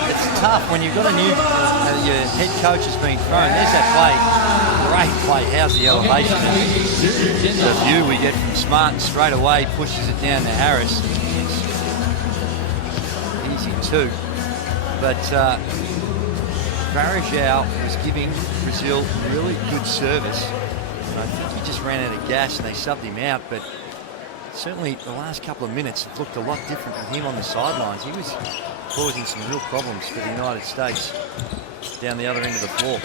it's tough when you've got a new, your head coach has been thrown. There's that play, great play. How's the elevation? The view we get from Smart straight away pushes it down to Harris. Easy too. But Varejao was giving Brazil really good service. And I think he just ran out of gas and they subbed him out. But certainly the last couple of minutes looked a lot different with him on the sidelines. He was causing some real problems for the United States down the other end of the floor.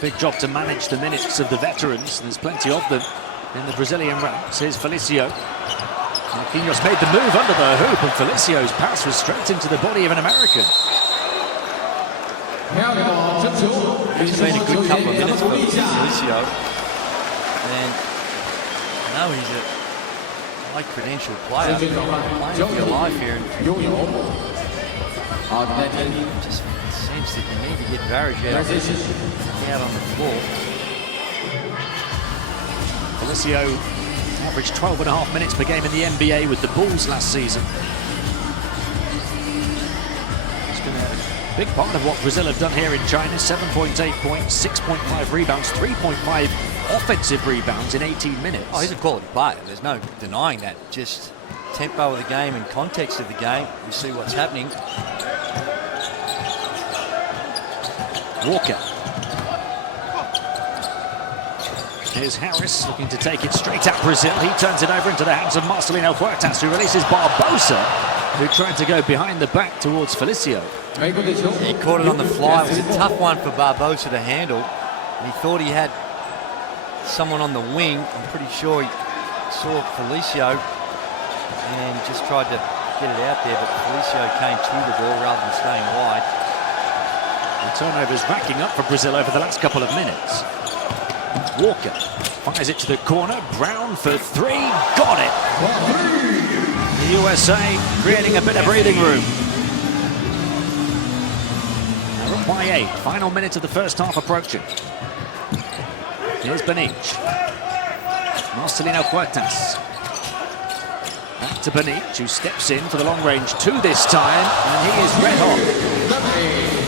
Big job to manage the minutes of the veterans. There's plenty of them in the Brazilian ranks. Here's Felicio. Marquinhos made the move under the hoop, and Felicio's pass was straight into the body of an American. It's been a good couple of minutes for Felicio. And I know he's a high-credentialed player, playing for your life here. Just sense that you need to get Varejao out on the floor. Felicio averaged 12.5 minutes per game in the NBA with the Bulls last season. It's been a big part of what Brazil have done here in China. 7.8 points, 6.5 rebounds, 3.5 offensive rebounds in 18 minutes. Oh, he's a quality player. There's no denying that. Just tempo of the game and context of the game. You see what's happening. Walker. Here's Harris looking to take it straight at Brazil. He turns it over into the hands of Marcelino Huertas, who releases Barbosa, who tried to go behind the back towards Felicio. He caught it on the fly. It was a tough one for Barbosa to handle. He thought he had someone on the wing. I'm pretty sure he saw Felicio and just tried to get it out there, but Felicio came to the ball rather than staying wide. The turnovers racking up for Brazil over the last couple of minutes. Walker fires it to the corner. Brown for 3. Got it. The USA creating a bit of breathing room. Now up by 8. Final minute of the first half approaching. Here's Benich. Marcelino Huertas. Back to Benich, who steps in for the long range 2 this time, and he is red hot.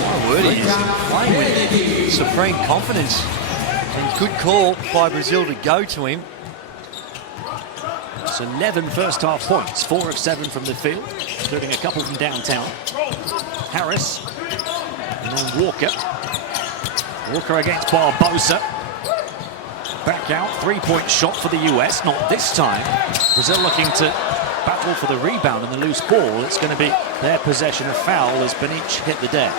My word, he is playing with supreme confidence. And good call by Brazil to go to him. It's 11 first half points, 4 of 7 from the field, including a couple from downtown. Harris, and then Walker. Walker against Barbosa. Back out, 3-point shot for the US, not this time. Brazil looking to battle for the rebound and the loose ball. It's going to be their possession of foul as Benich hit the deck.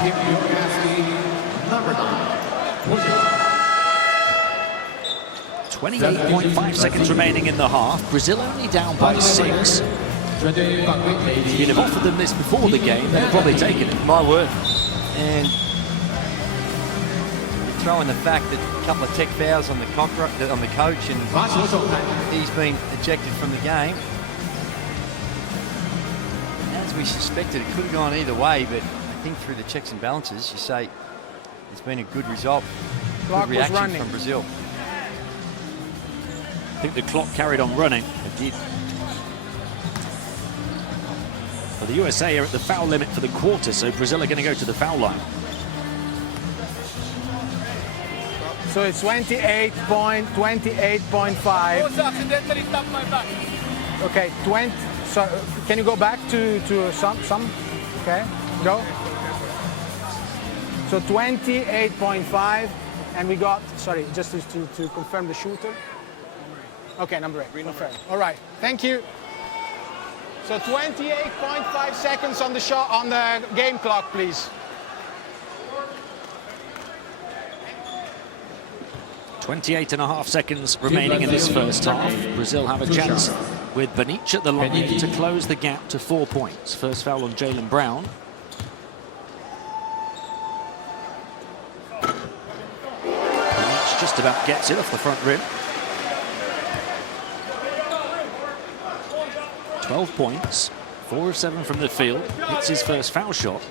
28.5 seconds remaining in the half. Brazil only down by 6. If you'd have offered them this before the game, they'd have probably taken it. My word. And throw in the fact that a couple of tech fouls on the coach, and he's been ejected from the game. As we suspected, it could have gone either way, but I think through the checks and balances, you say it's been a good result, good reaction from Brazil. I think the clock carried on running. It did. Well, the USA are at the foul limit for the quarter, so Brazil are going to go to the foul line. So it's 28.5. Okay, 20. So can you go back to some? Okay, go. So 28.5, and we got, sorry, just to confirm the shooter. Okay, number 8, confirm. All right, thank you. So 28.5 seconds on the shot, on the game clock, please. 28.5 seconds remaining in this first half. Brazil have a chance with Benich at the line to close the gap to 4 points. First foul on Jaylen Brown. Benich just about gets it off the front rim. 12 points, 4 of 7 from the field. Hits his first foul shot.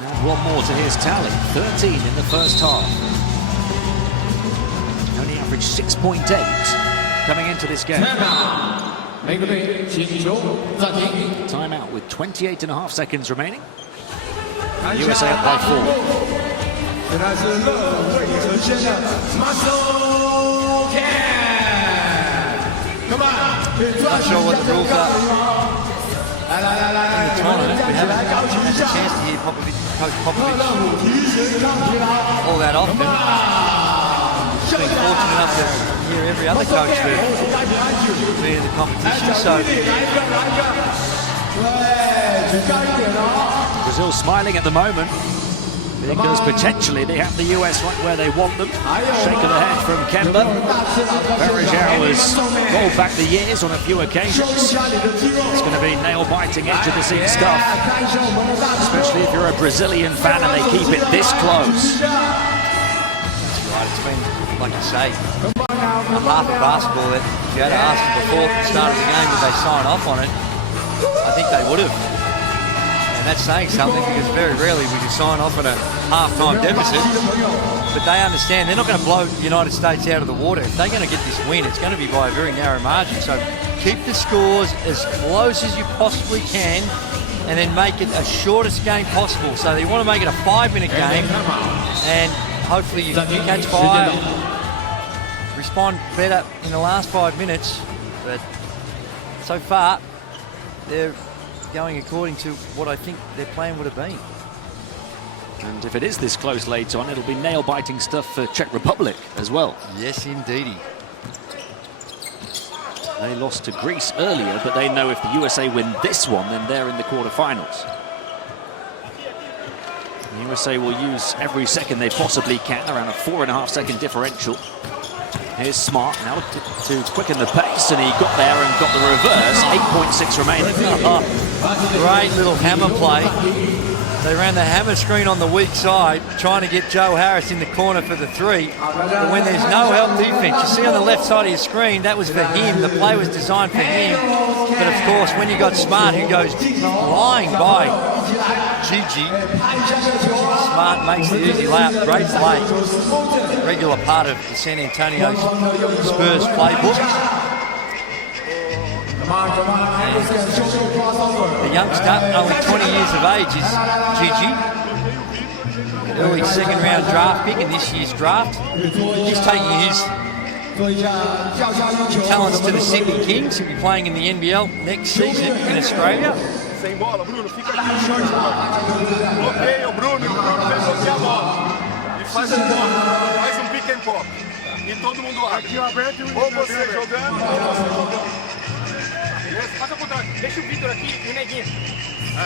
And add one more to his tally. 13 in the first half. Only averaged 6.8 coming into this game. Timeout with 28.5 seconds remaining. USA up by 4. Not sure what the rules are in the tournament. We haven't had a chance to hear Coach Popovich all that often. We've been fortunate enough to hear every other coach be in the competition. So Brazil smiling at the moment because potentially they have the US right where they want them. Shake of the head from Kemba. Barajao has rolled back the years on a few occasions. It's going to be nail-biting, edge-of-the-seat stuff, especially if you're a Brazilian fan and they keep it this close. that's right. It's been, like you say, a half of basketball that if you had asked them before the start of the game would they sign off on it, I think they would have. And that's saying something because very rarely would you sign off on a half-time deficit. But they understand they're not going to blow the United States out of the water. If they're going to get this win, it's going to be by a very narrow margin. So keep the scores as close as you possibly can and then make it a shortest game possible. So you want to make it a 5-minute game and hopefully you catch fire, respond better in the last 5 minutes. But so far, they're going according to what I think their plan would have been. And if it is this close later on, it'll be nail-biting stuff for Czech Republic as well. Yes, indeedy. They lost to Greece earlier, but they know if the USA win this one, then they're in the quarterfinals. The USA will use every second they possibly can, around a 4.5-second differential. Here's Smart now to quicken the pace, and he got there and got the reverse. 8.6 remaining. Great little hammer play. They ran the hammer screen on the weak side, trying to get Joe Harris in the corner for the 3. But when there's no help defense, you see on the left side of your screen, that was for him. The play was designed for him. But of course, when you got Smart, who goes flying by Gigi, Smart makes the easy layup. Great play. Regular part of the San Antonio Spurs playbook. The youngster, only 20 years of age, is Gigi. An early second-round draft pick in this year's draft. He's taking his talents to the Sydney Kings. He'll be playing in the NBL next season in Australia. Sem bola, Bruno, fica aqui no short, mano. Bloqueia o Bruno vem bloquear a bola. E faz pick and pop. E todo mundo abre. Ou você jogando, ou você jogando. Beleza? Faz ao contrário. Deixa o Vitor aqui e o Neguinho.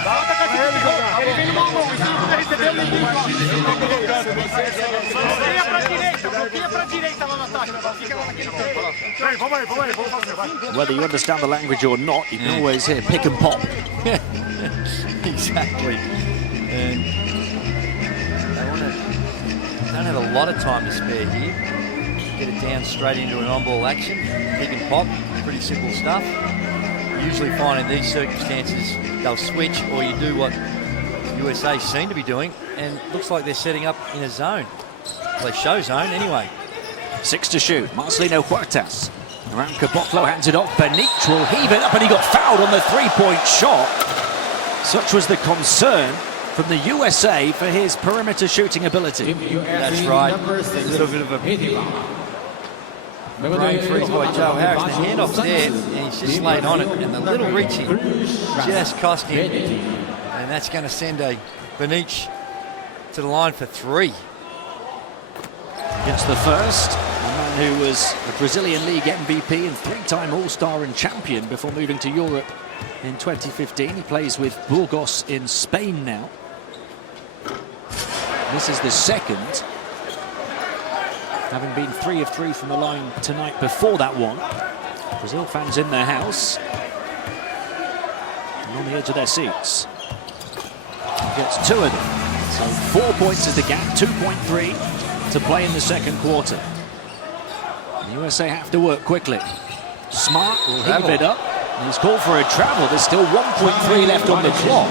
Volta com a gente jogar. Ele vem no mão, o Vitor recebeu o Neguinho. Bloqueia pra direita lá no ataque. Fica lá naquele tempo. Vamos aí, vamos fazer, vai. Whether you understand the language or not, you can always hear pick and pop. Exactly. And they don't have a lot of time to spare here. Get it down straight into an on-ball action. Pick and pop, pretty simple stuff. You usually find in these circumstances they'll switch, or you do what USA seem to be doing, and looks like they're setting up in a zone. Well, they show zone anyway. 6 to shoot. Marcelino Huertas. Around Caboclo, hands it off. Benich will heave it up, and he got fouled on the three-point shot. Such was the concern from the USA for his perimeter shooting ability. That's right. A little bit of a brain freeze by Joe Harris. The handoff's there, and he's just laid on it, and the little reaching just cost him. And that's going to send a Benich to the line for 3. Against the first, a man who was a Brazilian League MVP and 3-time All-Star and champion before moving to Europe in 2015. He plays with Burgos in Spain now. This is the second, having been 3 of 3 from the line tonight before that one. Brazil fans in their house and on the edge of their seats. He gets 2 of them, so 4 points is the gap, 2.3 to play in the second quarter. The USA have to work quickly. Smart will heave it up. He's called for a travel. There's still 1.3 left on the clock.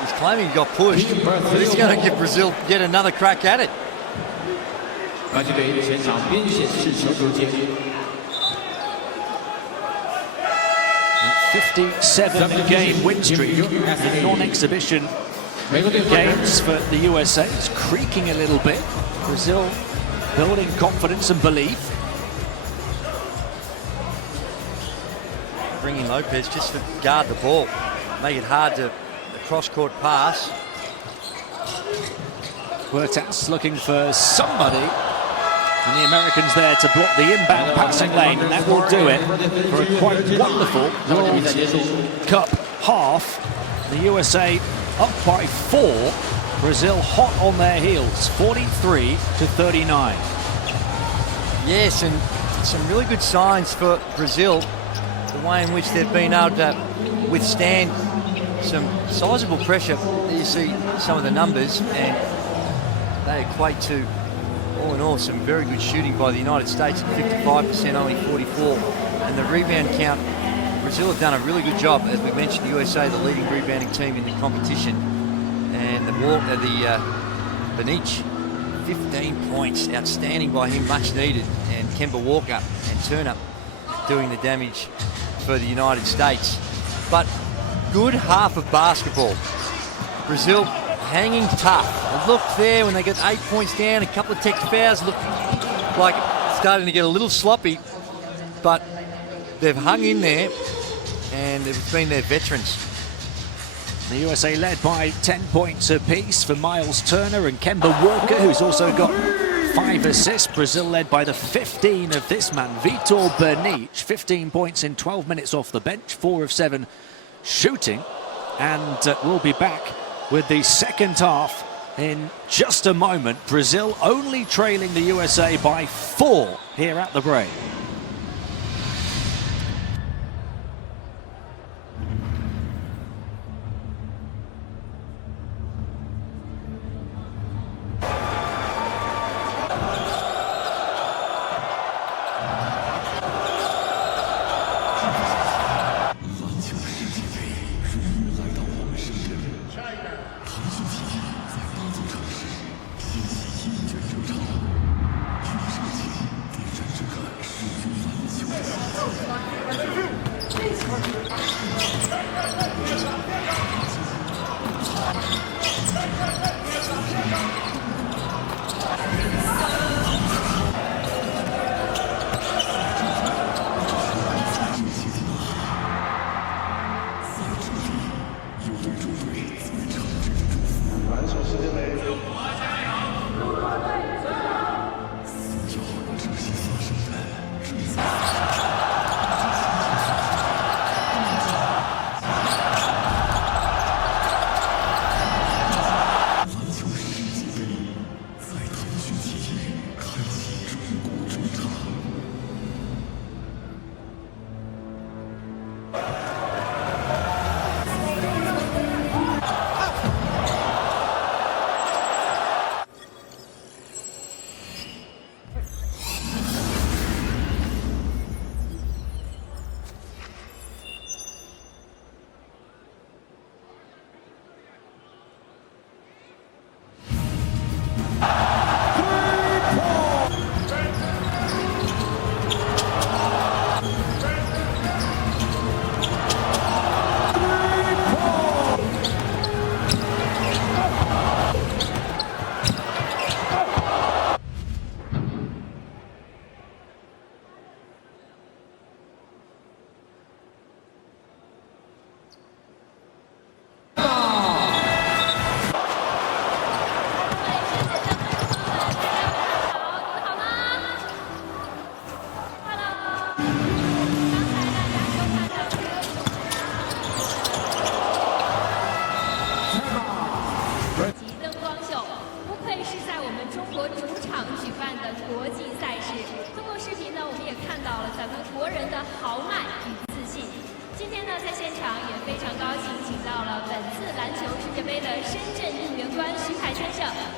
He's claiming he got pushed, but he's going to give Brazil yet another crack at it. 57-game win streak in non-exhibition games for the USA. It's creaking a little bit. Brazil building confidence and belief. Bringing Lopez just to guard the ball, make it hard to cross-court pass. Huertas looking for somebody, and the Americans there to block the inbound passing lane, and that will do it for a quite wonderful World Cup half. The USA up by 4. Brazil hot on their heels, 43-39. Yes, and some really good signs for Brazil, the way in which they've been able to withstand some sizable pressure. You see some of the numbers, and they equate to, all in all, some very good shooting by the United States at 55%, only 44. And the rebound count, Brazil have done a really good job. As we mentioned, the USA, the leading rebounding team in the competition. And the Benich, 15 points, outstanding by him, much needed. And Kemba Walker and Turner doing the damage for the United States. But good half of basketball. Brazil hanging tough. It looked there when they got 8 points down, a couple of tech fouls, looked like starting to get a little sloppy, but they've hung in there, and it's been their veterans. The USA led by 10 points apiece for Miles Turner and Kemba Walker, who's also got 5 assists. Brazil led by the 15 of this man, Vitor Benich, 15 points in 12 minutes off the bench, 4 of 7 shooting, and we'll be back with the second half in just a moment. Brazil only trailing the USA by 4 here at the break.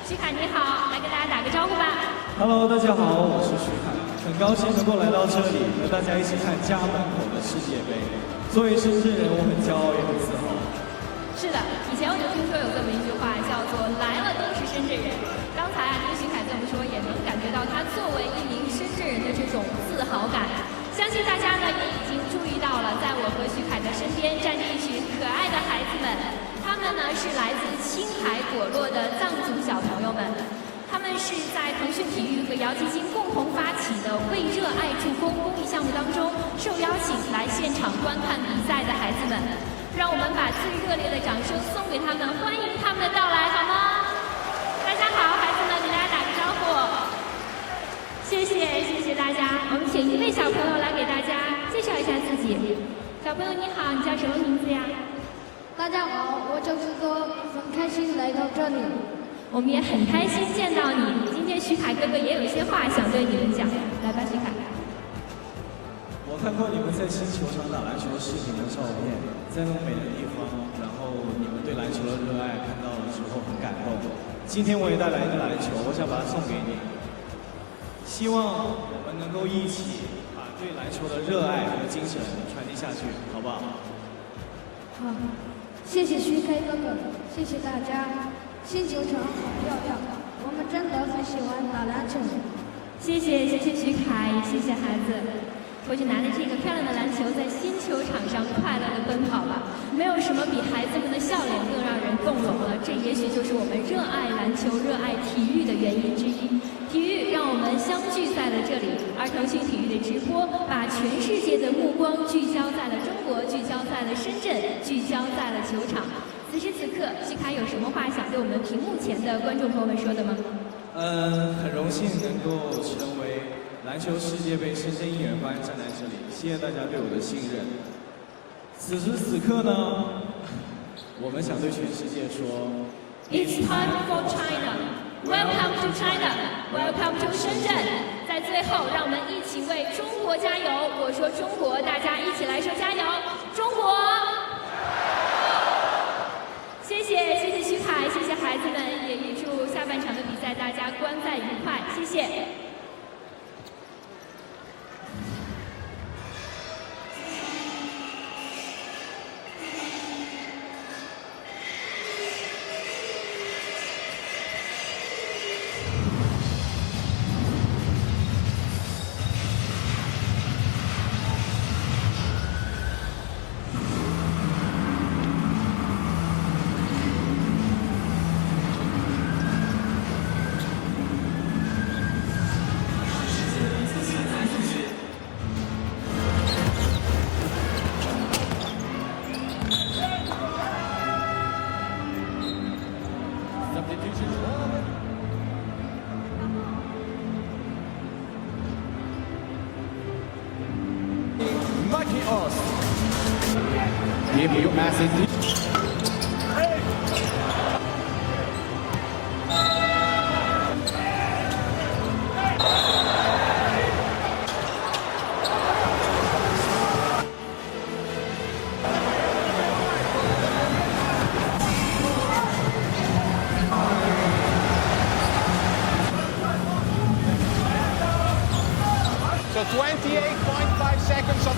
徐凯你好，来跟大家打个招呼吧。Hello， 大家好，我是徐凯，很高兴能够来到这里，和大家一起看家门口的世界杯。作为深圳人，我很骄傲也很自豪。是的，以前我就听说有这么一句话，叫做“来了都是深圳人”。刚才听徐凯这么说，也能感觉到他作为一名深圳人的这种自豪感。相信大家呢也已经注意到了，在我和徐凯的身边站着一群可爱的孩子们，他们呢是来自青海果洛的藏族小朋友们。他们是在腾讯体育和姚基金共同发起的“为热爱助攻”公益项目当中，受邀请来现场观看比赛的孩子们。让我们把最热烈的掌声送给他们，欢迎他们的到来，好吗？大家好，孩子们，给大家打个招呼。谢谢大家。我们请一位小朋友来给大家介绍一下自己。小朋友你好，你叫什么名字呀？大家好，我叫志哥，很开心来到这里。我们也很开心见到你。今天徐凯哥哥也有一些话想对你们讲，来吧，徐凯。我看过你们在新球场打篮球的视频和照片，在那么美的地方，然后你们对篮球的热爱看到了之后很感动。今天我也带来一个篮球，我想把它送给你，希望我们能够一起把对篮球的热爱和精神传递下去，好不好？好，谢谢徐凯哥哥，谢谢大家。新球场好漂亮，我们真的很喜欢打篮球。谢谢徐凯，谢谢孩子。或许拿着这个漂亮的篮球在新球场上快乐地奔跑吧，没有什么比孩子们的笑脸更让人动容了。这也许就是我们热爱篮球、热爱体育的原因之一。体育让我们相聚在了这里，而腾讯体育的直播把全世界的目光聚焦在了中国，聚焦在了深圳，聚焦在了球场。此时此刻，徐凯有什么话想对我们屏幕前的观众朋友们说的吗？很荣幸能够成为篮球世界杯深圳应援班站在这里，谢谢大家对我的信任。此时此刻呢，我们想对全世界说 It's time for China. Welcome to China. Welcome to 深圳。在最后，让我们一起为中国加油！我说中国，大家一起来说加油！中国！谢谢徐凯，谢谢孩子们，也预祝下半场的比赛大家观赛愉快，谢谢。Give you message. So 28.5 seconds of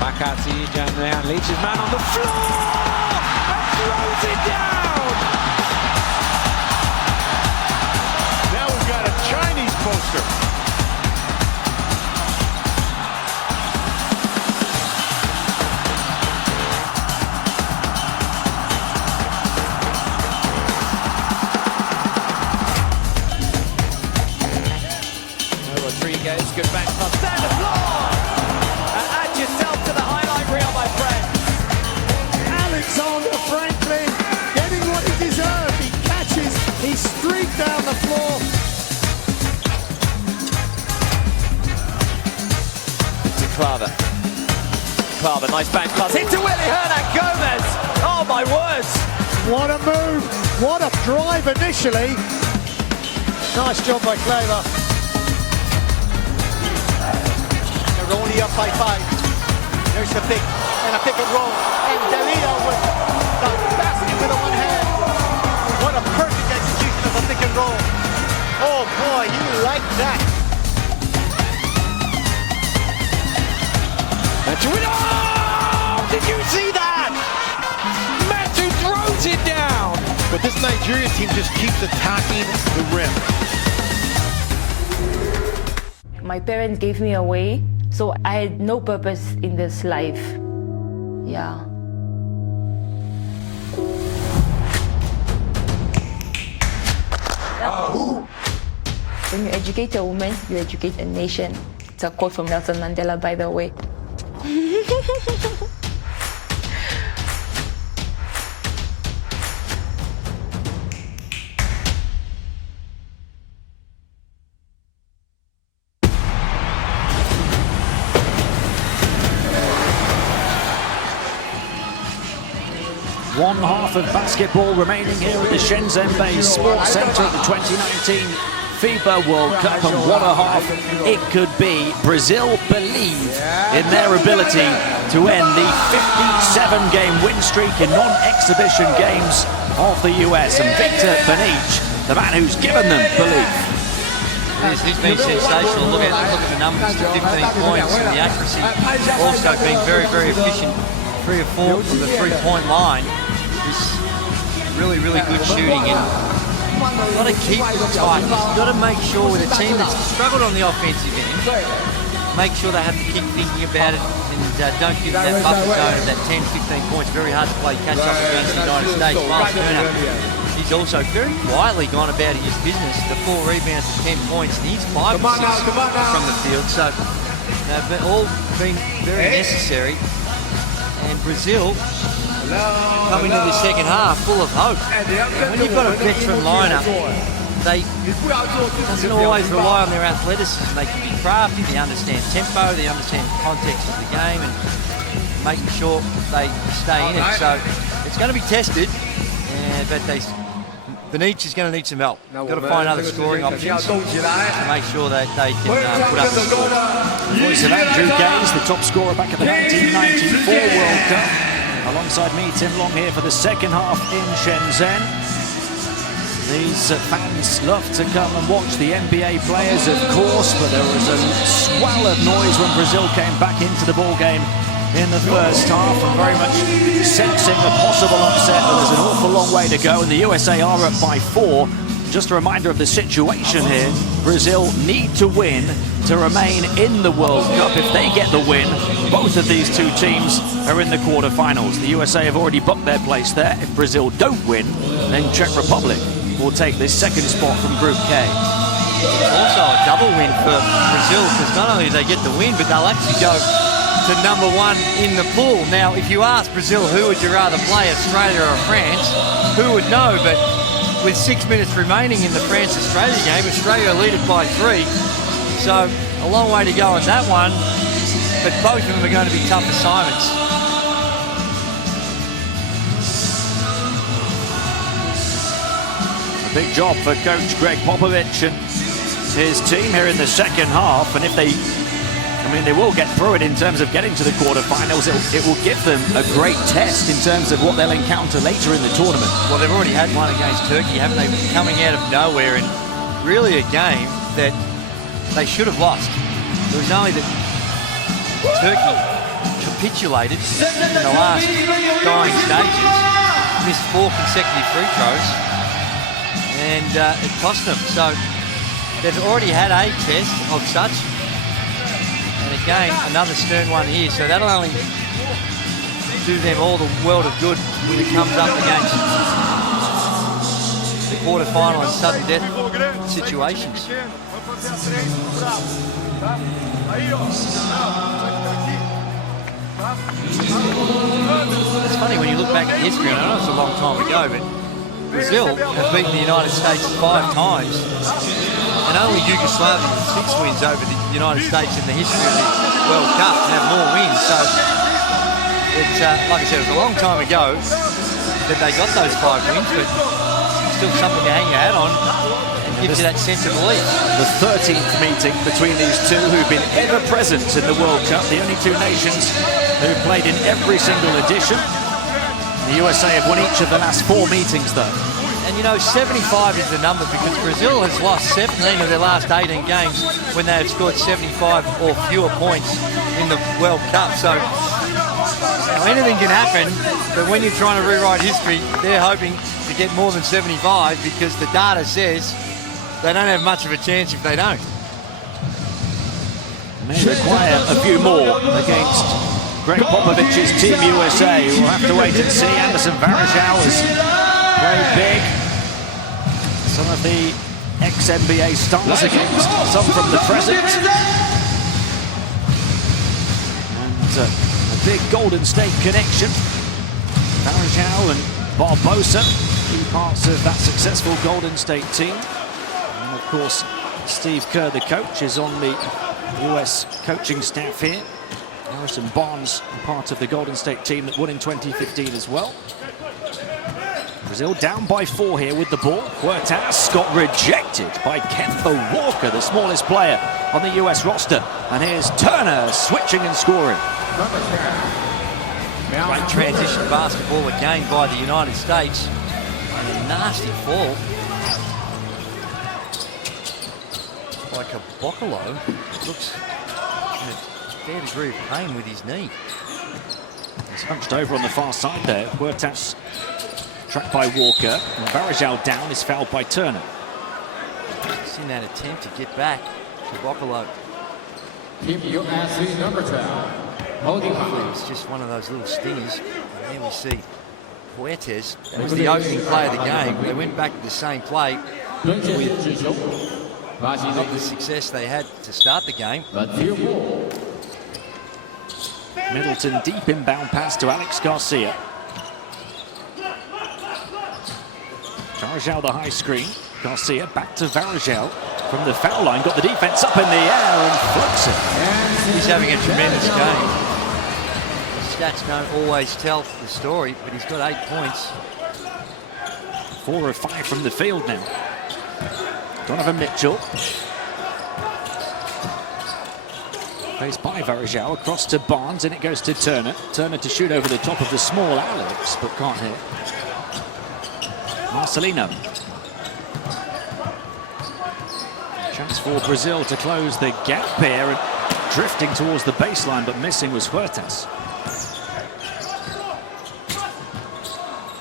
back out to Yijan now, leads his man on the floor and throws it down. Now we've got a Chinese poster. Rodriguez, good back pass, stand the floor! And add yourself to the highlight reel, my friend. Alexander Franklin getting what he deserved. He catches, he streaked down the floor. To Claver. Balaclava. Nice bank pass into Willie Hernan Gomez. Oh my words. What a move. What a drive initially. Nice job by Claver. They're only up by 5. There's a pick and roll. And Delio with the basket with the one hand. What a perfect execution of the pick and roll. Oh boy, he liked that. Oh, did you see that? Matu throws it down. But this Nigerian team just keeps attacking the rim. My parents gave me away, so I had no purpose in this life. Yeah. When you educate a woman, you educate a nation. It's a quote from Nelson Mandela, by the way. One half of basketball remaining here at the Shenzhen Bay Sports Center at the 2019 FIBA World Cup, and what a half it could be. Brazil believe in their ability to end the 57-game win streak in non-exhibition games of the US, and Victor Benich, the man who's given them belief. He's been sensational. Look at the numbers, the 15 points, and the accuracy. Also been very, very efficient. 3 or 4 from the three-point line. Just really, really good shooting. And you've got to keep it tight. You've got to make sure with a team that's struggled on the offensive end, make sure they have to keep thinking about it and don't give that buffer zone of that 10, 15 points. Very hard to play catch up against the United States. Miles Turner, he's also very quietly gone about his business. The 4 rebounds to 10 points, and he's 5 or 6 from the field. So they've all been very necessary. And Brazil coming to the second half full of hope. When you've got a veteran lineup, they doesn't always rely on their athleticism. They can be crafty, they understand tempo, they understand the context of the game, and making sure they stay in it. So it's going to be tested, but Benich is going to need some help. Got to find other scoring options to make sure that they can put up the score. The voice of Andrew Gaze, the top scorer back at the 1994 World Cup. Alongside me, Tim Long here for the second half in Shenzhen. These fans love to come and watch the NBA players, of course, but there was a swell of noise when Brazil came back into the ball game in the first half, and very much sensing a possible upset, but there's an awful long way to go, and the USA are up by 4. Just a reminder of the situation here. Brazil need to win to remain in the World Cup. If they get the win, both of these two teams are in the quarterfinals. The USA have already booked their place there. If Brazil don't win, then Czech Republic will take this second spot from Group K. Also a double win for Brazil, because not only do they get the win, but they'll actually go to number 1 in the pool. Now, if you ask Brazil, who would you rather play, Australia or France, who would know? But with 6 minutes remaining in the France-Australia game, Australia lead it by 3. So a long way to go on that one, but both of them are going to be tough assignments. A big job for coach Greg Popovich and his team here in the second half, and if they will get through it in terms of getting to the quarterfinals. It will give them a great test in terms of what they'll encounter later in the tournament. Well, they've already had one against Turkey, haven't they? Coming out of nowhere, and really a game that they should have lost. It was only that Turkey capitulated in the last dying stages, missed 4 consecutive free throws, and it cost them. So they've already had a test of such. Again, another stern one here, so that'll only do them all the world of good when it comes up against the quarterfinal and sudden death situations. It's funny when you look back at the history, and I know it's a long time ago, but Brazil have beaten the United States 5 times, and only Yugoslavia with 6 wins over the United States in the history of the World Cup and have more wins. So like I said, it was a long time ago that they got those 5 wins, but still something to hang your hat on and gives you that sense of belief. The 13th meeting between these two who've been ever present in the World Cup, the only two nations who played in every single edition. The USA have won each of the last 4 meetings, though. And you know, 75 is the number because Brazil has lost 17 of their last 18 games when they have scored 75 or fewer points in the World Cup. So now anything can happen, but when you're trying to rewrite history, they're hoping to get more than 75 because the data says they don't have much of a chance if they don't. May require a few more against Greg Popovich's Team USA. We'll have to wait and see. Anderson Varejao has played big. Some of the ex-NBA stars against some from the present. And a big Golden State connection. Varejao and Barbosa, key parts of that successful Golden State team. And of course, Steve Kerr, the coach, is on the US coaching staff here. Harrison Barnes, part of the Golden State team that won in 2015 as well. Brazil down by 4 here with the ball. Huertas got rejected by Kemba Walker, the smallest player on the US roster. And here's Turner switching and scoring. Great transition basketball again by the United States. And a nasty fall by Caboclo. Looks in a fair degree of pain with his knee. He's hunched over on the far side there. Huertas trapped by Walker. And Varejao down is fouled by Turner. Just in that attempt to get back to Caboclo. Team USA number 12. Holding it was just one of those little stingers. And there we see Huertas. That was the opening play of the game. They went back to the same play with not the success they had to start the game. Middleton deep inbound pass to Alex Garcia. Varejao the high screen. Garcia back to Varejao from the foul line. Got the defense up in the air and flips it. He's having a tremendous game. Stats don't always tell the story, but he's got 8 points. 4 of 5 from the field now. Donovan Mitchell. Faced by Varejao across to Barnes, and it goes to Turner. Turner to shoot over the top of the small Alex, but can't hit. Marcelino. Chance for Brazil to close the gap here, and drifting towards the baseline, but missing was Huertas.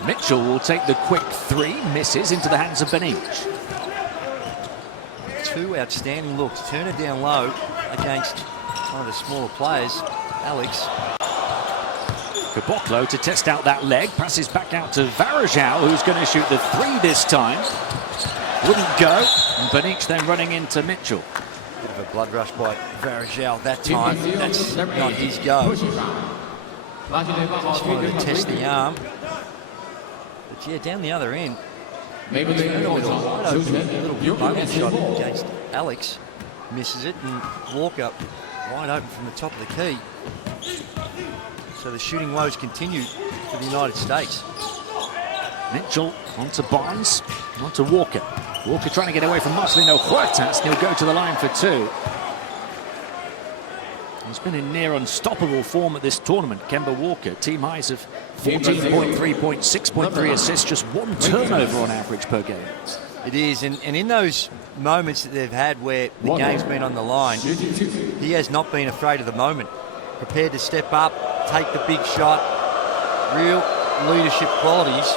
Mitchell will take the quick 3, misses into the hands of Benich. 2 outstanding looks. Turner down low against one of the smaller players, Alex. Caboclo to test out that leg, passes back out to Varejao, who's going to shoot the 3 this time. Wouldn't go, and Benich then running into Mitchell. Bit of a blood rush by Varejao that time. That's not his go. Just wanted to test the arm. But yeah, down the other end, Turner with a wide open little bonus shot against Alex. Misses it, and Walker wide open from the top of the key. So the shooting woes continue for the United States. Mitchell onto Barnes, onto Walker. Walker trying to get away from Marcelino Huertas, and he'll go to the line for 2. He's been in near unstoppable form at this tournament. Kemba Walker, team highs of 14.3 points, 6.3 assists, just 1 turnover on average per game. It is, and in those moments that they've had where the game's been on the line, he has not been afraid of the moment. Prepared to step up, take the big shot. Real leadership qualities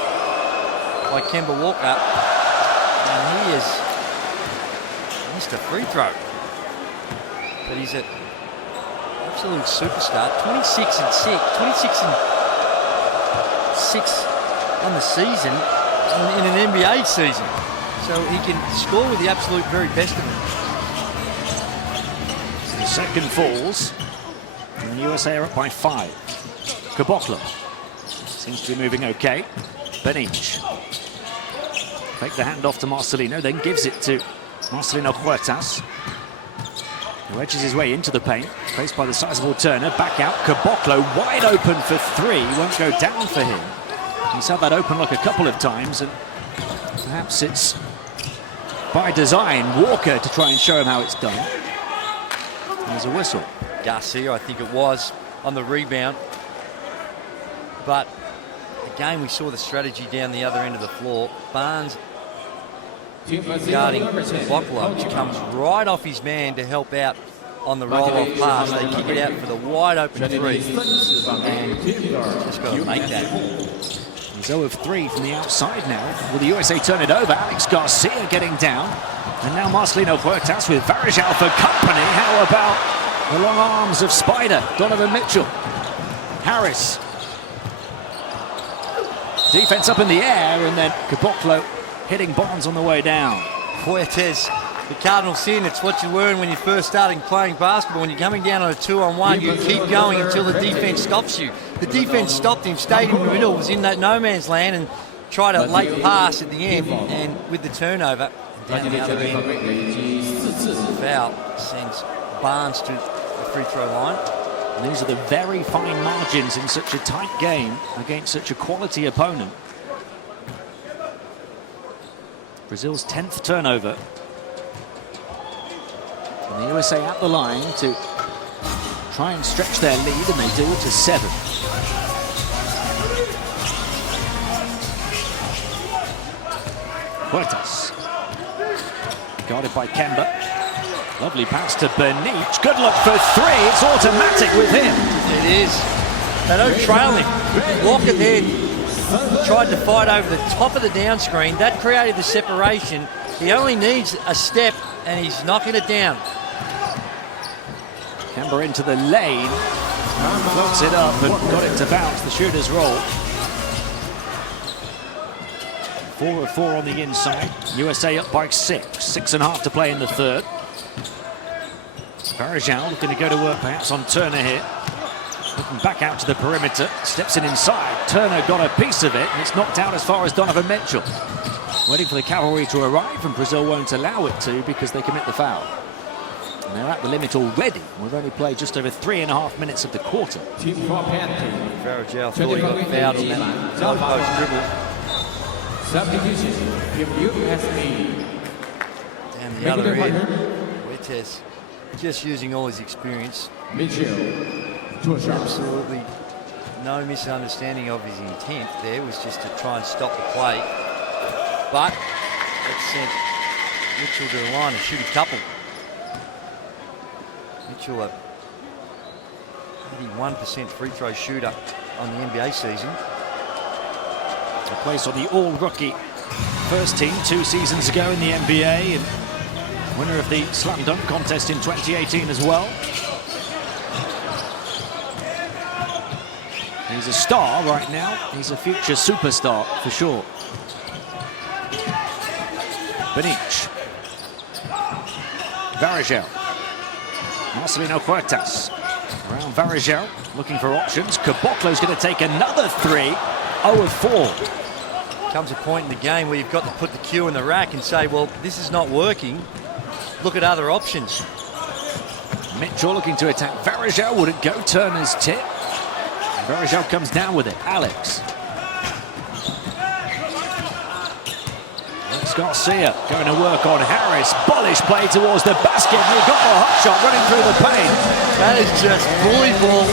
by Kemba Walker. And he has missed a free throw. But he's an absolute superstar. 26 and 6 on the season in an NBA season. So he can score with the absolute very best of them. The second falls, and the USA are up by 5. Caboclo seems to be moving okay. Benich. Take the handoff to Marcelino, then gives it to Marcelino Huertas. Wedges his way into the paint, faced by the sizable Turner. Back out, Caboclo wide open for three. Won't go down for him. He's had that open look a couple of times, and perhaps it's by design, Walker to try and show him how it's done. There's a whistle. Garcia, I think it was, on the rebound. But again, we saw the strategy down the other end of the floor. Barnes guarding Caboclo, which comes right off his man to help out on the roll-off pass. They kick it out for the wide open three, and just got to make that. He's 0 of 3 from the outside now. Will the USA turn it over? Alex Garcia getting down. And now Marcelino Huertas with Varejao for company. How about the long arms of Spider, Donovan Mitchell? Harris. Defense up in the air, and then Caboclo hitting Barnes on the way down. Huertas, the cardinal sin. It's what you learn when you're first starting playing basketball. When you're coming down on a 2-on-1, you keep going until the defense stops you. The defense stopped him, stayed in the middle, was in that no man's land, and tried a late pass at the end. And with the turnover, down the other end, foul sends Barnes to the free throw line. And these are the very fine margins in such a tight game against such a quality opponent. Brazil's 10th turnover. And the USA at the line to try and stretch their lead, and they do it to 7. Huertas. Guarded by Kemba. Lovely pass to Benic. Good look for three. It's automatic with him. It is. They don't trail him. Walker there tried to fight over the top of the down screen. That created the separation. He only needs a step, and he's knocking it down. Kemba into the lane. Floats it up and got it to bounce. The shooter's roll. 4 of 4 on the inside. USA up by 6. 6.5 to play in the third. Varejao looking to go to work perhaps on Turner here. Looking back out to the perimeter. Steps in inside. Turner got a piece of it, and it's knocked out as far as Donovan Mitchell. Waiting for the cavalry to arrive, and Brazil won't allow it to because they commit the foul. And they're at the limit already. We've only played just over 3.5 minutes of the quarter. Varejao thought he got fouled on that top post dribble. Down the other end, Huertas just using all his experience. Absolutely no misunderstanding of his intent there. Was just to try and stop the play. But it sent Mitchell to the line and shoot a couple. Mitchell, a 81% free throw shooter on the NBA season. A place on the all-rookie first team 2 seasons ago in the NBA, and winner of the slam dunk contest in 2018 as well. He's a star right now. He's a future superstar for sure. Benic. Varejao. Marcelino Huertas. Around Varejao, looking for options. Caboclo's going to take another 3. 0 of 4. Comes a point in the game where you've got to put the cue in the rack and say, well, this is not working. Look at other options. Mitchell looking to attack Varejao. Wouldn't go. Turner's tip. Varejao comes down with it. Alex Garcia going to work on Harris. Bullish play towards the basket. He got the hot shot running through the paint. That is just bully ball.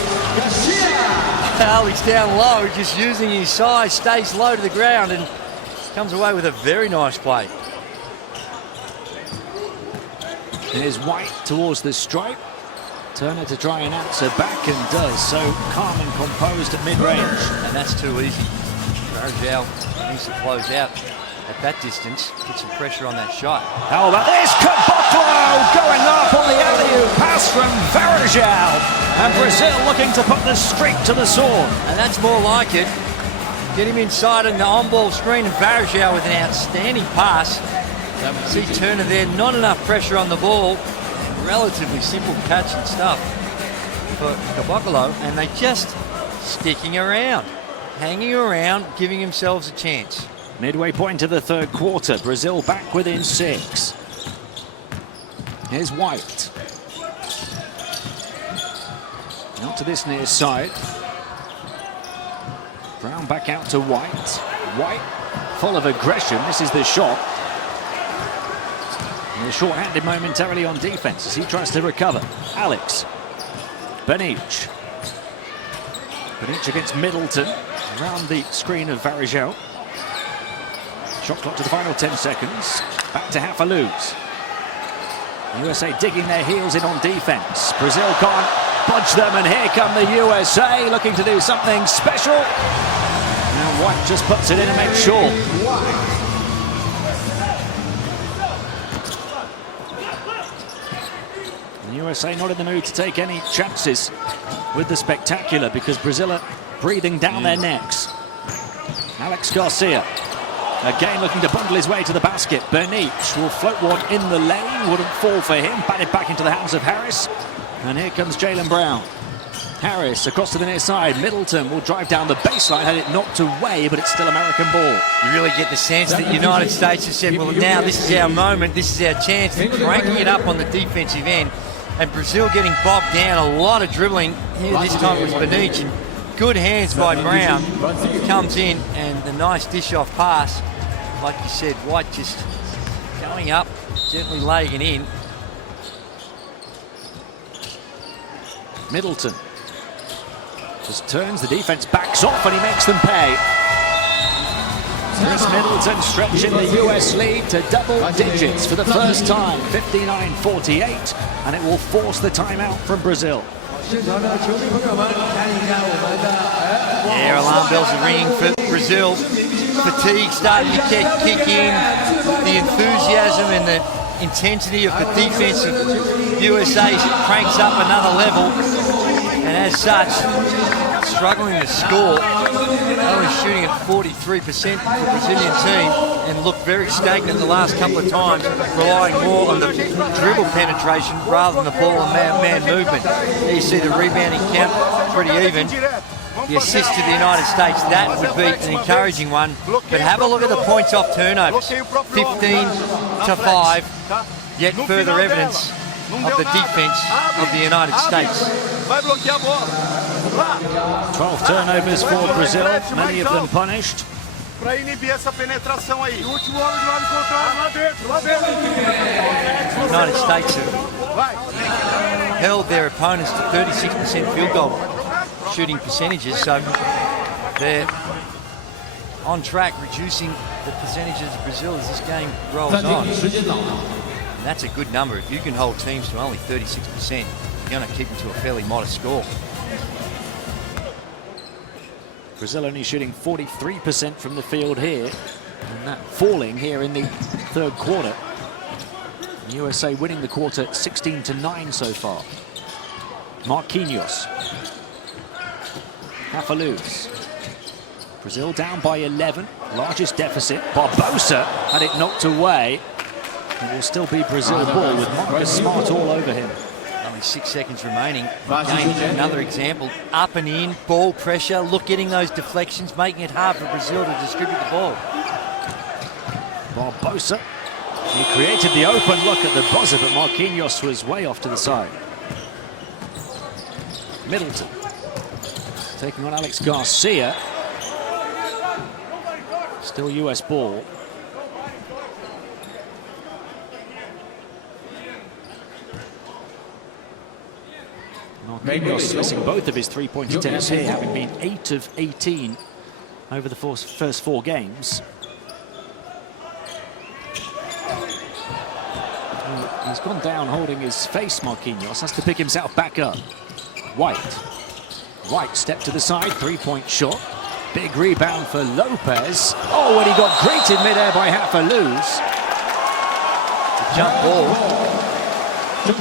Alex down low, just using his size, stays low to the ground and comes away with a very nice play. Here's White towards the stripe. Turner to try and answer back, and does so calm and composed at mid-range. And that's too easy. Varejao needs to close out at that distance, put some pressure on that shot. How about this? Caboclo going up on the alley-oop pass from Varejao. And Brazil looking to put the streak to the sword. And that's more like it. Get him inside in the on-ball screen, and Varejao with an outstanding pass. See Turner there, not enough pressure on the ball. Relatively simple catch and stuff for Caboclo, and they just sticking around, hanging around, giving themselves a chance. Midway point of the third quarter, Brazil back within 6. Here's White. Out to this near side. Brown back out to White. White full of aggression. This is the shot. And they're short-handed momentarily on defense as he tries to recover. Alex. Benich. Benich against Middleton. Around the screen of Varejao. Shot clock to the final 10 seconds. Back to Hafaluz. USA digging their heels in on defense. Brazil can't budge them, and here come the USA looking to do something special. Now White just puts it in and makes sure. The USA not in the mood to take any chances with the spectacular because Brazil are breathing down their necks. Alex Garcia. Again looking to bundle his way to the basket. Benich will float one in the lane. Wouldn't fall for him. Batted back into the hands of Harris. And here comes Jaylen Brown. Harris across to the near side. Middleton will drive down the baseline. Had it knocked away, but it's still American ball. You really get the sense that the United States have said, well, now this is our moment. This is our chance. They're cranking it up on the defensive end. And Brazil getting bogged down. A lot of dribbling here. This time it was Benich. And good hands by Brown. Comes in and the nice dish-off pass. Like you said, White just going up, gently laying it in. Middleton just turns, the defense backs off, and he makes them pay. Chris Middleton stretching the US lead to double digits for the first time, 59-48, and it will force the timeout from Brazil. Yeah, alarm bells are ringing for Brazil. Fatigue starting to kick in. The enthusiasm and the intensity of the defense of USA cranks up another level. And as such, struggling to score. Only shooting at 43% for the Brazilian team and looked very stagnant the last couple of times, relying more on the dribble penetration rather than the ball and man movement. There you see the rebounding count pretty even. The assist to the United States, that would be an encouraging one. But have a look at the points off turnovers. 15-5, yet further evidence of the defense of the United States. 12 turnovers for Brazil, many of them punished. United States have held their opponents to 36% field goal shooting percentages, so they're on track reducing the percentages of Brazil as this game rolls on. And that's a good number. If you can hold teams to only 36%, you're going to keep them to a fairly modest score. Brazil only shooting 43% from the field here, and that falling here in the third quarter. The USA winning the quarter 16-9 so far. Marquinhos. Hafaluz. Brazil down by 11, largest deficit. Barbosa had it knocked away. It will still be Brazil ball with Marcus Smart all over him. Only 6 seconds remaining. Again, another example. Up and in, ball pressure. Look, getting those deflections, making it hard for Brazil to distribute the ball. Barbosa. He created the open look at the buzzer, but Marquinhos was way off to the side. Middleton. Taking on Alex Garcia. Still US ball. Marquinhos missing both of his three-point attempts here, having been 8 of 18 over the first 4 games. He's gone down holding his face, Marquinhos. Has to pick himself back up. White. White step to the side, three-point shot. Big rebound for Lopez. Oh, and he got greeted midair by Hafaluz. The jump ball. And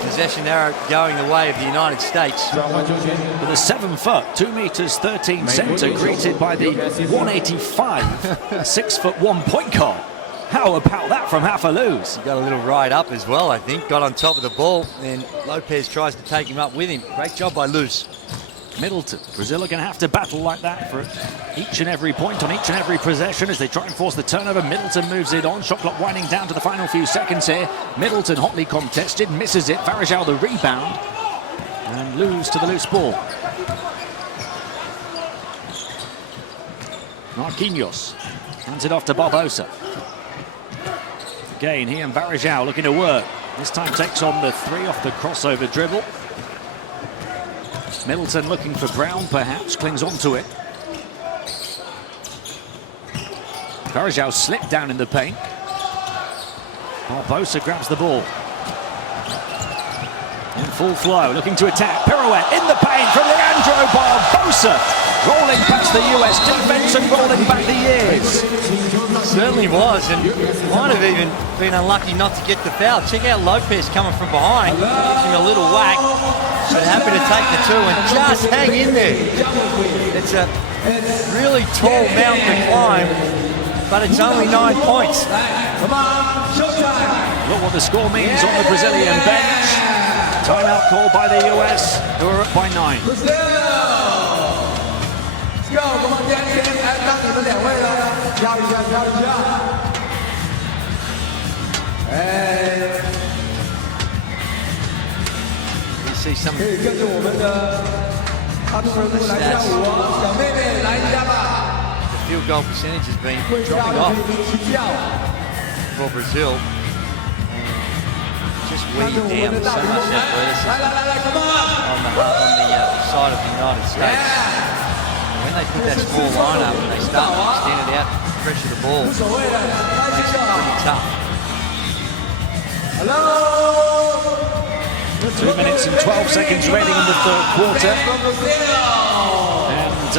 possession arrow going the way of the United States. With a 7-foot, 2 meters 13 center, greeted by the 185, 6'1" point guard. How about that from Hafaluz? He got a little ride up as well, I think. Got on top of the ball, and Lopez tries to take him up with him. Great job by Luz. Middleton. Brazil are going to have to battle like that for each and every point on each and every possession as they try and force the turnover. Middleton moves it on. Shot clock winding down to the final few seconds here. Middleton hotly contested, misses it. Varejao the rebound. And lose to the loose ball. Marquinhos hands it off to Barbosa. Again, he and Varejão looking to work. This time takes on the 3 off the crossover dribble. Middleton looking for Brown, perhaps, clings onto it. Varejão slipped down in the paint. Barbosa grabs the ball. In full flow, looking to attack. Pirouette in the paint from Leandro Barbosa. Rolling past the US defense and rolling back the years. Certainly was, and might have even been unlucky not to get the foul. Check out Lopez coming from behind, gives him a little whack. But happy to take the 2 and just hang in there. It's a really tall mountain to climb, but it's only 9 points. Look what the score means on the Brazilian bench. Timeout call by the US, who are up by 9. You see some of the stats. The field goal percentage has been dropping off for Brazil. Just weighed down so much athleticism on the side of the United States. When they put that small line up and they start to extend it out, pressure the ball, it makes it pretty tough. 2 minutes and 12 seconds remaining in the 3rd quarter. And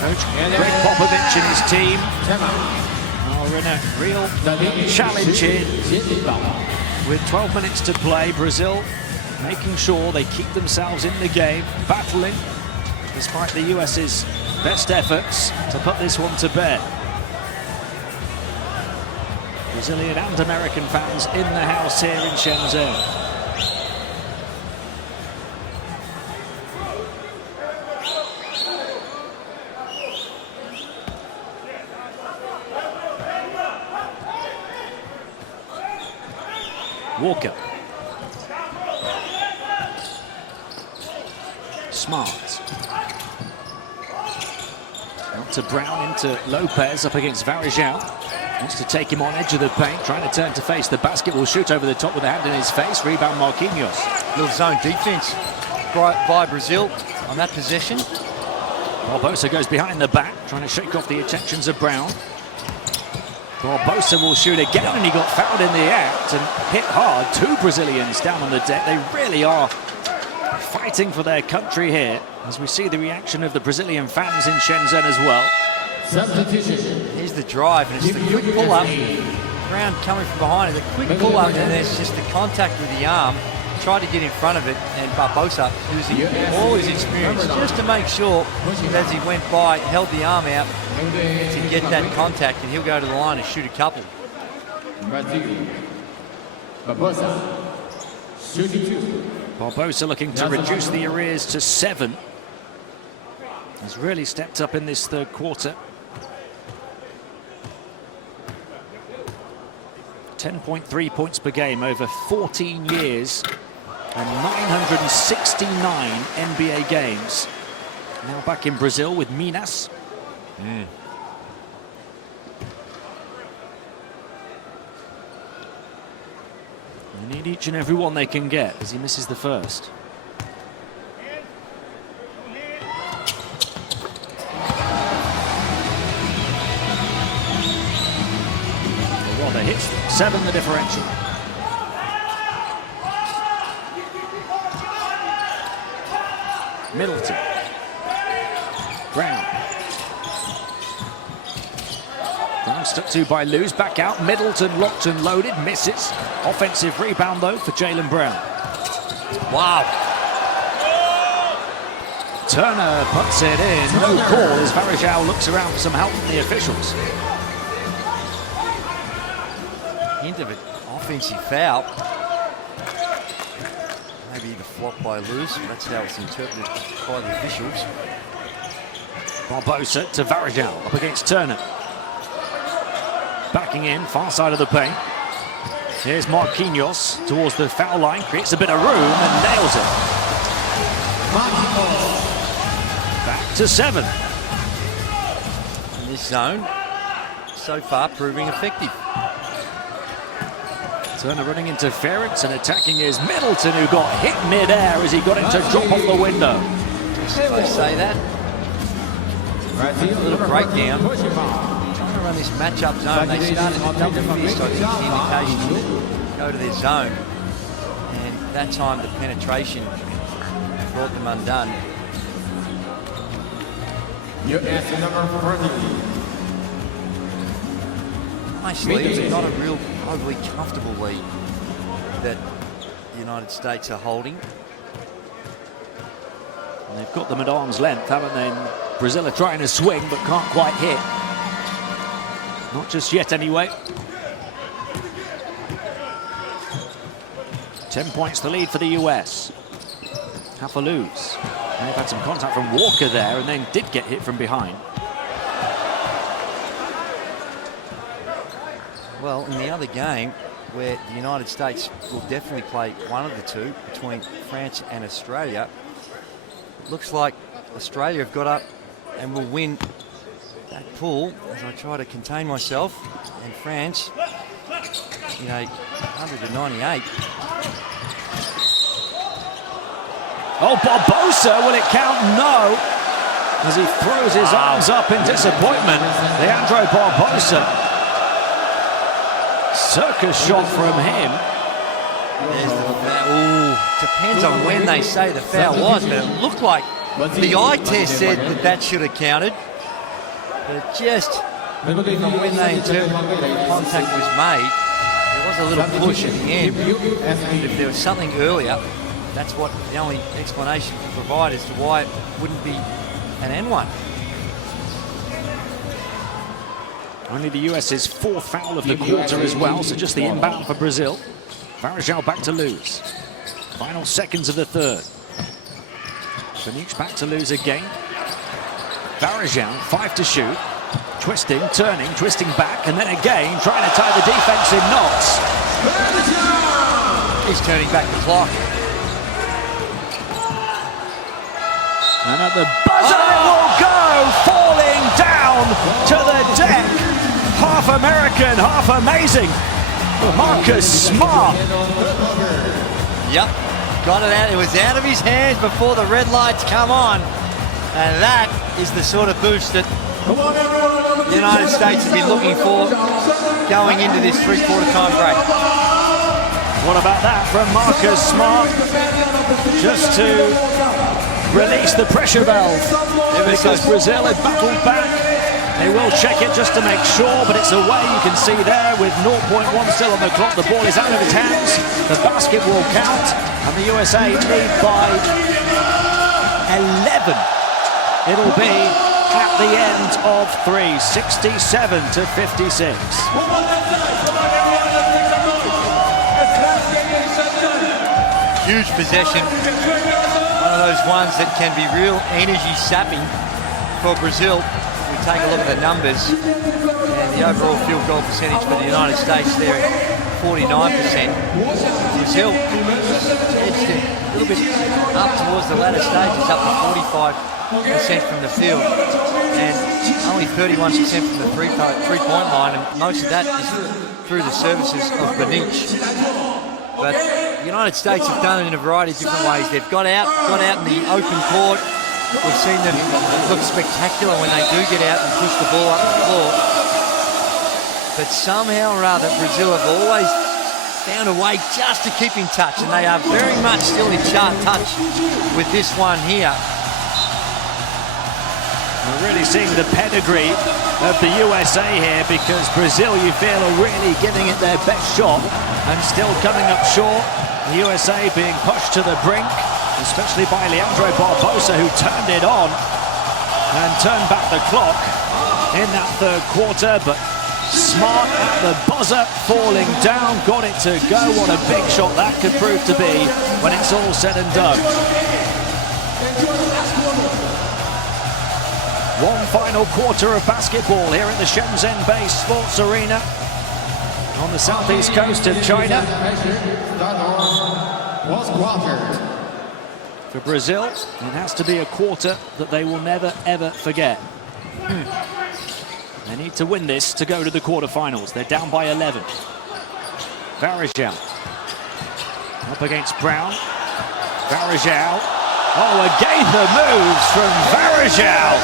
Coach Greg Popovich and his team are in a real challenge here. With 12 minutes to play, Brazil making sure they keep themselves in the game, battling despite the US's best efforts to put this one to bed. Brazilian and American fans in the house here in Shenzhen. Walker. Smart. Out to Brown, into Lopez, up against Varejão. Wants to take him on edge of the paint, trying to turn to face the basket. Will shoot over the top with a hand in his face. Rebound Marquinhos. Little zone defense by Brazil on that possession. Barbosa goes behind the back, trying to shake off the attentions of Brown. Barbosa will shoot again, and he got fouled in the act and hit hard. 2 Brazilians down on the deck. They really are fighting for their country here, as we see the reaction of the Brazilian fans in Shenzhen as well. Here's the drive, and it's the quick pull-up. Brown coming from behind it, the quick pull-up, and there's just the contact with the arm. Tried to get in front of it, and Barbosa, using all his experience, just to make sure that as he went by, held the arm out to get that contact, and he'll go to the line and shoot a couple. Barbosa, shooting 2. Barbosa looking to reduce the arrears to 7. He's really stepped up in this 3rd quarter. 10.3 points per game over 14 years and 969 NBA games. Now back in Brazil with Minas. They need each and every one they can get as he misses the first. Well, they hit 7 the differential. Middleton. Brown. Brown stuck to by Luz, back out. Middleton locked and loaded, misses. Offensive rebound though for Jaylen Brown. Wow. Turner puts it in. No call as Varejão looks around for some help from the officials. Hint of an offensive foul. Maybe the flop by Luz. That's how it's interpreted by the officials. Barbosa to Varejão, up against Turner. Backing in, far side of the paint. Here's Marquinhos towards the foul line, creates a bit of room and nails it. Back to 7. In this zone, so far proving effective. Turner running interference and attacking is Middleton, who got hit mid-air as he got him to drop off the window. Just as I say that, a little breakdown. Trying to run this match-up zone. They started to double fist, I think, indication to go to their zone. And that time the penetration brought them undone. US number 40. Nice lead, not a real overly comfortable lead that the United States are holding. And they've got them at arm's length, haven't they? And Brazil are trying to swing but can't quite hit. Not just yet anyway. 10 points the lead for the US. Half a lose. And they've had some contact from Walker there and then did get hit from behind. Well, in the other game, where the United States will definitely play one of the two between France and Australia, it looks like Australia have got up and will win that pool as I try to contain myself. And France, 100-98. Oh, Barbosa, will it count? No. As he throws his arms up in disappointment. Leandro Barbosa. Circus shot from him. There's the foul. Ooh, depends on when they say the foul was, but it looked like the eye test said that should have counted. But just from when they interpreted the contact was made, there was a little push at the end. If there was something earlier, that's what the only explanation to provide as to why it wouldn't be an N1. Only the US's 4th foul of the quarter as well, so just the inbound for Brazil. Varejão back to lose. Final seconds of the 3rd. Phoenix back to lose again. Varejão, 5 to shoot. Twisting, turning, twisting back, and then again trying to tie the defense in knots. He's turning back the clock. And at the buzzer it will go, falling down to the deck. Half American, half amazing. Marcus Smart. Yep, got it out. It was out of his hands before the red lights come on. And that is the sort of boost that the United States have been looking for going into this 3/4 time break. What about that from Marcus Smart? Just to release the pressure valve. Because Brazil had battled back. They will check it just to make sure, but it's away. You can see there with 0.1 still on the clock. The ball is out of his hands. The basket will count, and the USA lead by 11. It'll be at the end of 3, 67 to 56. Huge possession. One of those ones that can be real energy sapping for Brazil. We take a look at the numbers, and the overall field goal percentage for the United States there at 49%. Brazil edged it a little bit up towards the latter stages, up to 45% from the field, and only 31% from the three-point line, and most of that is through the services of Benic. But the United States have done it in a variety of different ways. They've got out in the open court. We've seen them look spectacular when they do get out and push the ball up the floor. But somehow or other, Brazil have always found a way just to keep in touch, and they are very much still in touch with this one here. We're really seeing the pedigree of the USA here, because Brazil, you feel, are really giving it their best shot and still coming up short. The USA being pushed to the brink, especially by Leandro Barbosa, who turned it on and turned back the clock in that 3rd quarter. But Smart at the buzzer, falling down, got it to go. What a big shot that could prove to be when it's all said and done. One final quarter of basketball here at the Shenzhen-based Sports Arena. on the southeast coast of China. For Brazil, it has to be a quarter that they will never, ever forget. They need to win this to go to the quarterfinals. They're down by 11. Varejão up against Brown. Varejão. Oh, again the moves from Varejão.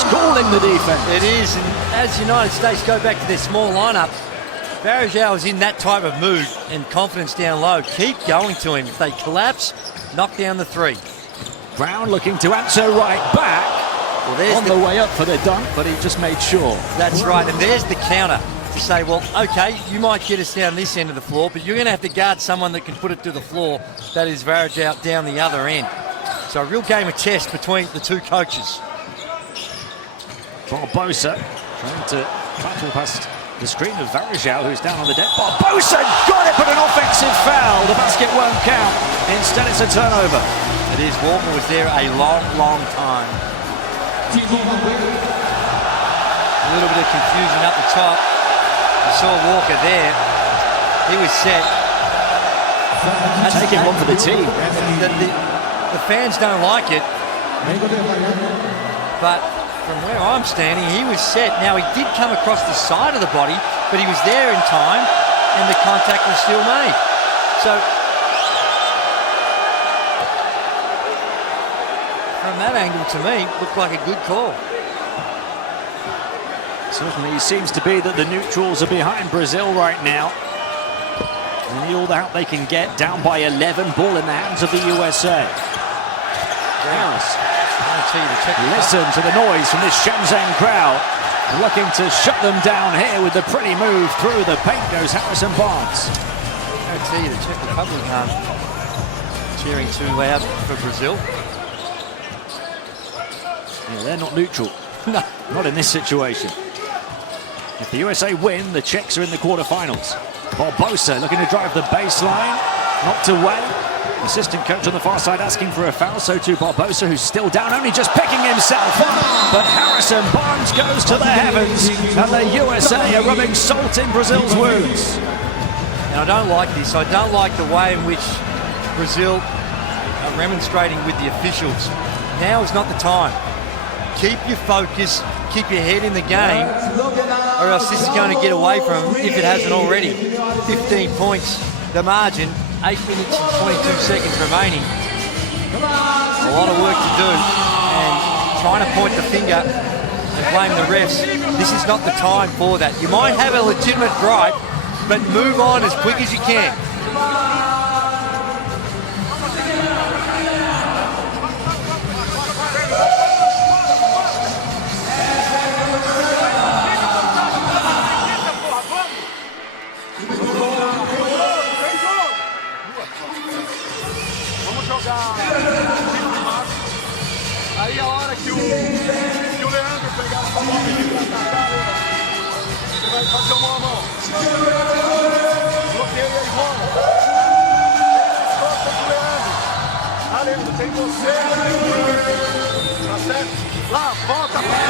Schooling the defense. It is, and as the United States go back to their small lineup, Varejão is in that type of mood and confidence down low. Keep going to him. If they collapse, knock down the three. Brown looking to answer right back. Well, there's on the way up for the dunk, but he just made sure. That's right, and there's the counter to say, well, okay, you might get us down this end of the floor, but you're going to have to guard someone that can put it to the floor. That is Varejão down the other end. So a real game of chess between the two coaches. Barbosa trying to battle past the screen of Varejão, who's down on the deck. Barbosa got it, but an offensive foul. The basket won't count. Instead, it's a turnover. It is. Walker was there a long, long time. A little bit of confusion up the top. You saw Walker there. He was set. Taking one for the team. The fans don't like it. But from where I'm standing, he was set. Now, he did come across the side of the body, but he was there in time, and the contact was still made. So, from that angle, to me, looked like a good call. Certainly seems to be that the neutrals are behind Brazil right now. They need all the help they can get. Down by 11, ball in the hands of the USA. Harris. Listen to the noise from this Shenzhen crowd. Looking to shut them down here with the pretty move through the paint goes Harrison Barnes. I tell you, the Czech Republic aren't cheering too loud for Brazil. Yeah, they're not neutral. No. Not in this situation. If the USA win, the Czechs are in the quarterfinals. Barbosa looking to drive the baseline. Knocked away. Assistant coach on the far side asking for a foul. So too Barbosa, who's still down, only just picking himself up. But Harrison Barnes goes to the heavens. And the USA are rubbing salt in Brazil's wounds. And I don't like this. I don't like the way in which Brazil are remonstrating with the officials. Now is not the time. Keep your focus, keep your head in the game, or else this is going to get away from them if it hasn't already. 15 points, the margin, 8 minutes and 22 seconds remaining. A lot of work to do, and trying to point the finger and blame the refs, this is not the time for that. You might have a legitimate gripe, but move on as quick as you can. Aí a hora que o Leandro pegar a bola e atacar, você vai fazer uma mão. Bloqueia e rola. As costas do Leandro. Ah, Leandro, tem você. Tá certo? Lá, volta para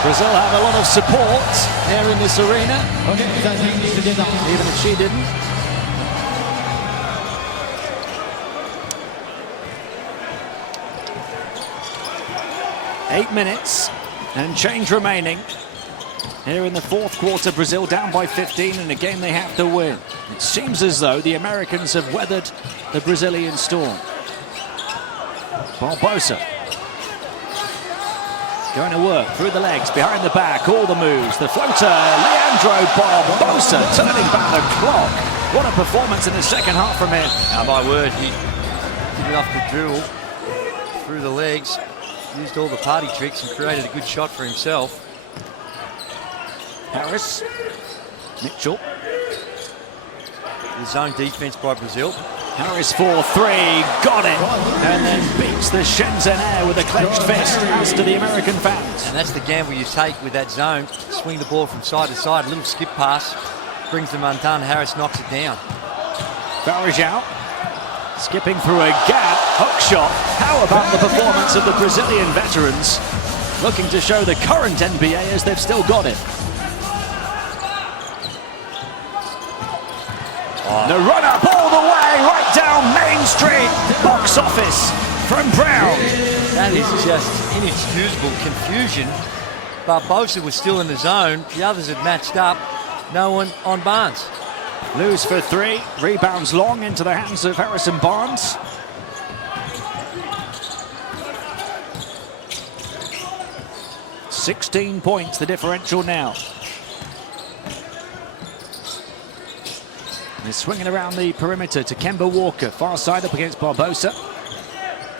Brazil have a lot of support here in this arena, even if she didn't. Eight minutes and change remaining. Here in the fourth quarter, Brazil down by 15 in a game they have to win. It seems as though the Americans have weathered the Brazilian storm. Barbosa going to work through the legs, behind the back, all the moves. The floater, Leandro Barbosa turning back the clock. What a performance in the second half from him. Oh, my word, he did it off the dribble, through the legs, used all the party tricks and created a good shot for himself. Harris, Mitchell. The zone defense by Brazil. Harris for three, got it, and then beats the Shenzhen Air with a clenched fist, as to the American fans. And that's the gamble you take with that zone. Swing the ball from side to side, a little skip pass, brings them undone. Harris knocks it down. Varejão skipping through a gap, hook shot. How about the performance of the Brazilian veterans, looking to show the current NBA as they've still got it. The run-up all the way, right down Main Street, box office from Brown. That is just inexcusable confusion. Barbosa was still in the zone. The others had matched up. No one on Barnes. Lose for three, rebounds long into the hands of Harrison Barnes. $16 points, the differential now. He's swinging around the perimeter to Kemba Walker, far side up against Barbosa.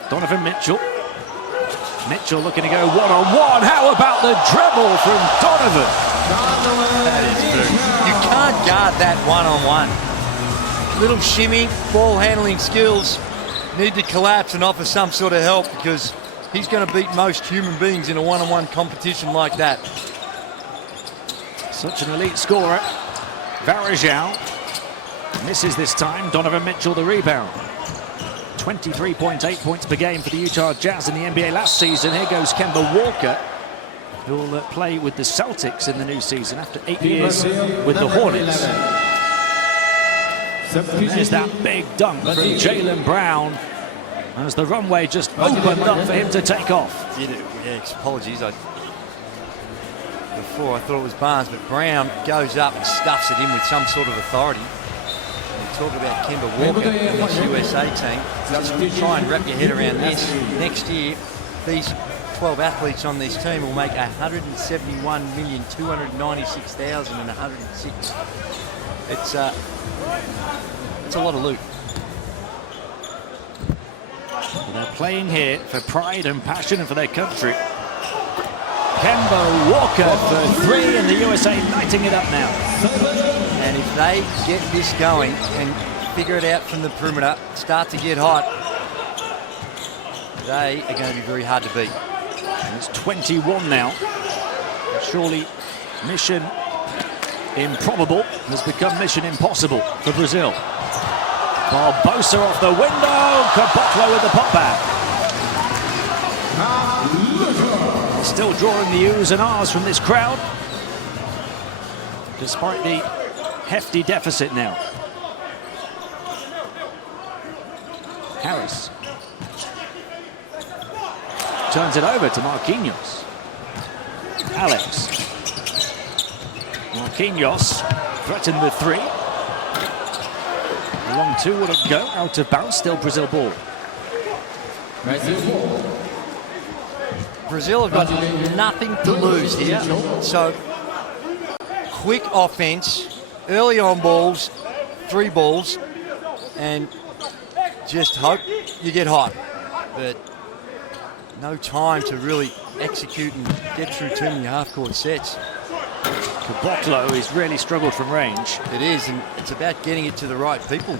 Donovan Mitchell. Mitchell looking to go one-on-one. How about the dribble from Donovan? That is good. You can't guard that one-on-one. Little shimmy, ball handling skills need to collapse and offer some sort of help, because he's going to beat most human beings in a one-on-one competition like that. Such an elite scorer. Varejão misses this time. Donovan Mitchell the rebound. 23.8 points per game for the Utah Jazz in the NBA last season. Here goes Kemba Walker, who will play with the Celtics in the new season after 8 years with the Hornets. And there's that big dunk from Jaylen Brown as the runway just opened up for him to take off. Did it? Yeah, apologies. Before I thought it was Barnes, but Brown goes up and stuffs it in with some sort of authority. Talk about Kemba Walker and this USA team. Just try and wrap your head around this. Next year, these 12 athletes on this team will make $171,296,106. It's a lot of loot. They're playing here for pride and passion and for their country. Kemba Walker for three, and the USA lighting it up now. And if they get this going and figure it out from the perimeter, start to get hot, they are going to be very hard to beat. And it's 21 now. Surely mission improbable has become mission impossible for Brazil. Barbosa off the window, Caboclo with the putback. Still drawing the oohs and ahs from this crowd, despite the hefty deficit now. Harris turns it over to Marquinhos. Alex. Marquinhos threatened with three. A long two, will it go? Out of bounds, still Brazil ball. Brazil have got nothing to lose here. So, quick offense, early on balls, three balls, and just hope you get hot. But no time to really execute and get through too many half-court sets. Caboclo has really struggled from range. It is, and it's about getting it to the right people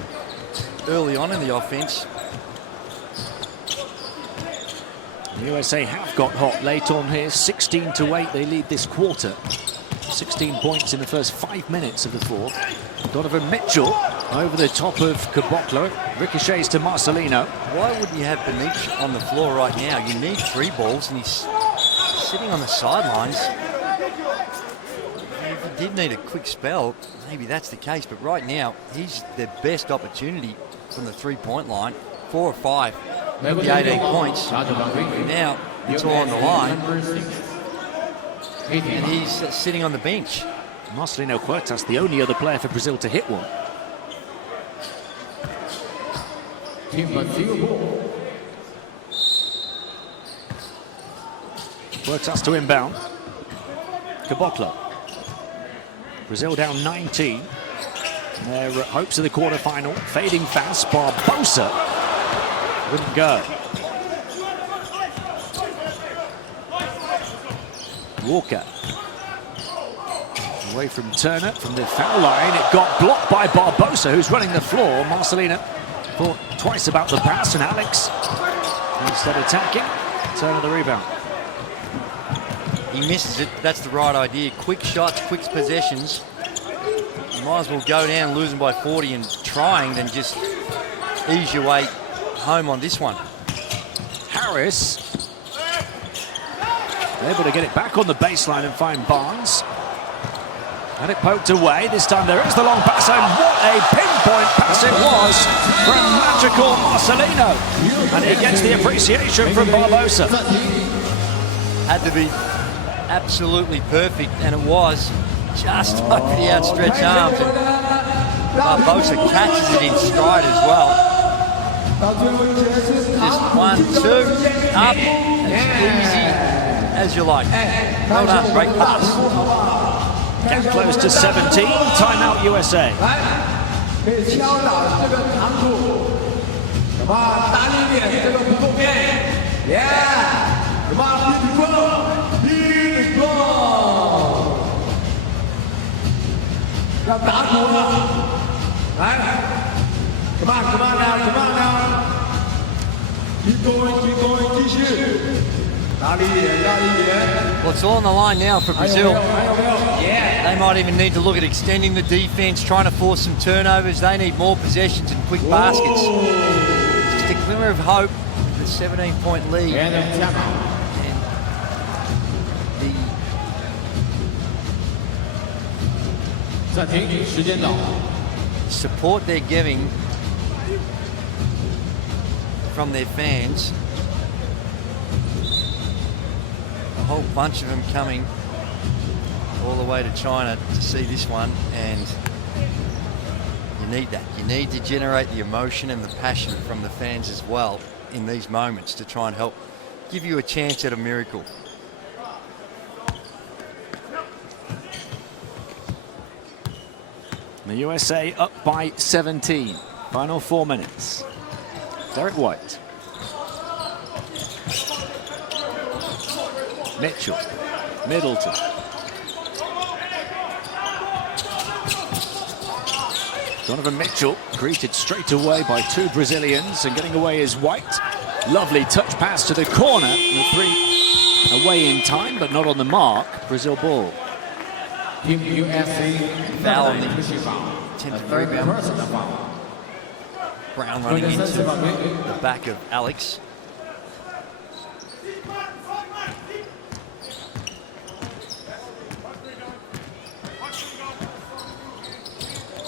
early on in the offense. The USA have got hot late on here. 16-8, they lead this quarter. 16 points in the first 5 minutes of the fourth. Donovan Mitchell over the top of Caboclo. Ricochets to Marcelino. Why would you have Benich on the floor right now? You need three balls, and he's sitting on the sidelines. If he did need a quick spell, maybe that's the case. But right now, he's their best opportunity from the three-point line. 4 or 5 with the 18 points. Now it's all on the line. And he's sitting on the bench. Marcelino Huertas, the only other player for Brazil to hit one. Huertas to inbound. Caboclo. Brazil down 19. Their hopes of the quarterfinal fading fast. Barbosa wouldn't go. Walker. Away from Turner from the foul line. It got blocked by Barbosa, who's running the floor. Marcelino thought twice about the pass, and Alex, instead of attacking, turn of the rebound. He misses it. That's the right idea. Quick shots, quick possessions. You might as well go down and lose them by 40 and trying than just ease your way home on this one. Harris able to get it back on the baseline and find Barnes. Had it poked away. This time there is the long pass, and what a pinpoint pass it was from magical Marcelino. And he gets the appreciation from Barbosa. Had to be absolutely perfect, and it was just over the outstretched arms. And Barbosa catches it in stride as well. Just 1, 2, up, as easy as you like. Well done, great pass. Gap close to 17, timeout USA. Well, it's all on the line now for Brazil. They might even need to look at extending the defense, trying to force some turnovers. They need more possessions and quick baskets. Just a glimmer of hope. The 17-point lead. And the support they're giving from their fans. A whole bunch of them coming all the way to China to see this one, and you need that. You need to generate the emotion and the passion from the fans as well in these moments to try and help give you a chance at a miracle. The USA up by 17. Final 4 minutes. Derek White. Mitchell. Middleton. Donovan Mitchell greeted straight away by 2 Brazilians, and getting away is White. Lovely touch pass to the corner. The 3 away in time, but not on the mark. Brazil ball. Team USA foul on the 10th rebound. Brown running into the back of Alex.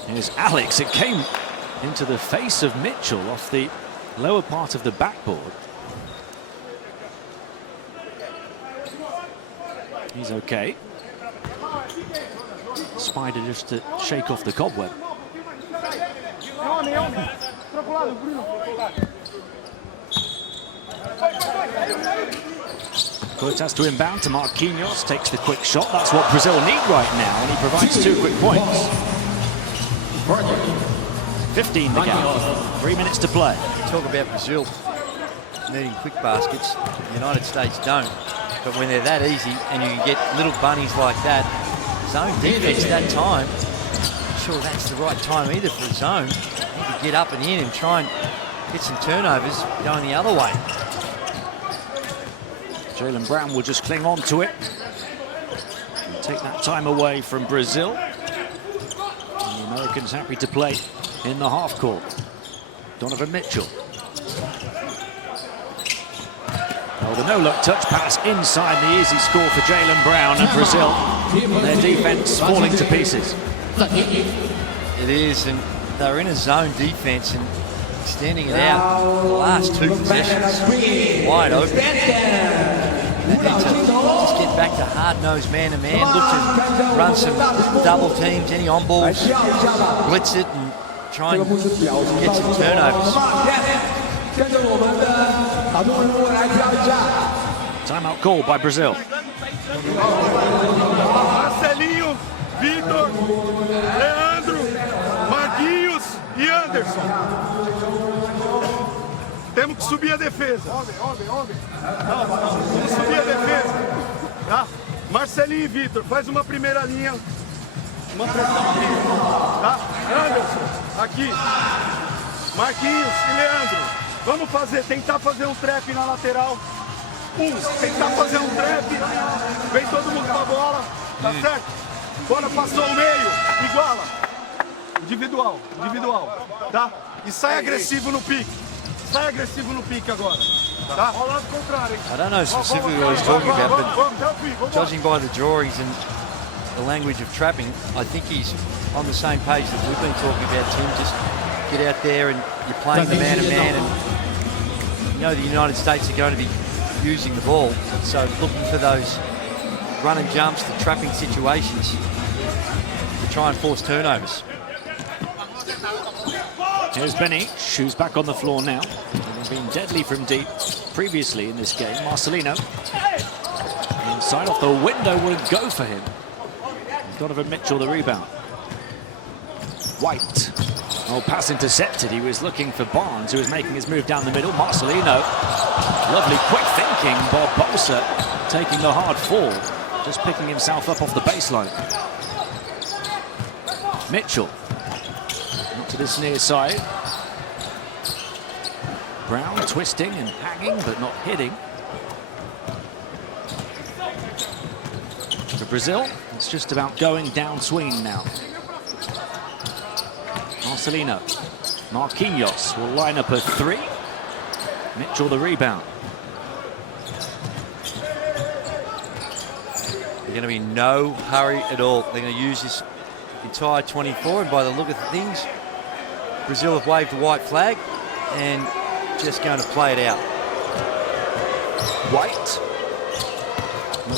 Here's Alex. It came into the face of Mitchell off the lower part of the backboard. He's okay. Spider just to shake off the cobweb. Cortez to inbound to Marquinhos, takes the quick shot. That's what Brazil need right now, and he provides 2 quick points. 15 the gap, 3 minutes to play. Talk about Brazil needing quick baskets. The United States don't. But when they're that easy and you can get little bunnies like that, zone defense that time, I'm sure that's the right time either for a zone. You need to get up and in and try and get some turnovers going the other way. Jaylen Brown will just cling on to it and take that time away from Brazil. And the Americans happy to play in the half court. Donovan Mitchell. Oh, the no-look touch pass inside, the easy score for Jaylen Brown, and Brazil, their defense falling to pieces. It is, and they're in a zone defense and extending it out. The last 2 possessions wide open. They need to just get back to hard-nosed man-to-man, look to run some double teams, any on-balls, blitz it, and try and get some turnovers. Timeout called by Brazil. Marcelinho, Vitor, Leandro, Marquinhos e Anderson. Temos que subir a defesa. Vamos subir a defesa. Tá? Marcelinho e Vitor, faz uma primeira linha. Uma pressão aqui. Tá? Anderson, aqui. Marquinhos e Leandro, vamos tentar fazer um trap na lateral. Tentar fazer um trap. Vem todo mundo com a bola, tá certo? Bora, passou o meio, iguala. Individual, tá? E sai agressivo no pique. Sai agressivo no pique agora. Tá? I don't know specifically what he's talking about, but judging by the drawings and the language of trapping, I think he's on the same page that we've been talking about, Tim. Just get out there and you're playing the man-to-man, and you know the United States are going to be using the ball, so looking for those run and jumps, the trapping situations to try and force turnovers. Here's Benich, who's back on the floor now. He's been deadly from deep previously in this game. Marcelino inside off the window will go for him. Donovan Mitchell the rebound. White. Oh, pass intercepted. He was looking for Barnes, who was making his move down the middle. Marcelino. Lovely quick thinking. Barbosa taking the hard fall. Just picking himself up off the baseline. Mitchell. To this near side. Brown twisting and hanging, but not hitting. For Brazil, it's just about going downswing now. Marcelino. Marquinhos will line up a three. Mitchell the rebound. There's going to be no hurry at all. They're going to use this entire 24, and by the look of things, Brazil have waved a white flag and just going to play it out. White.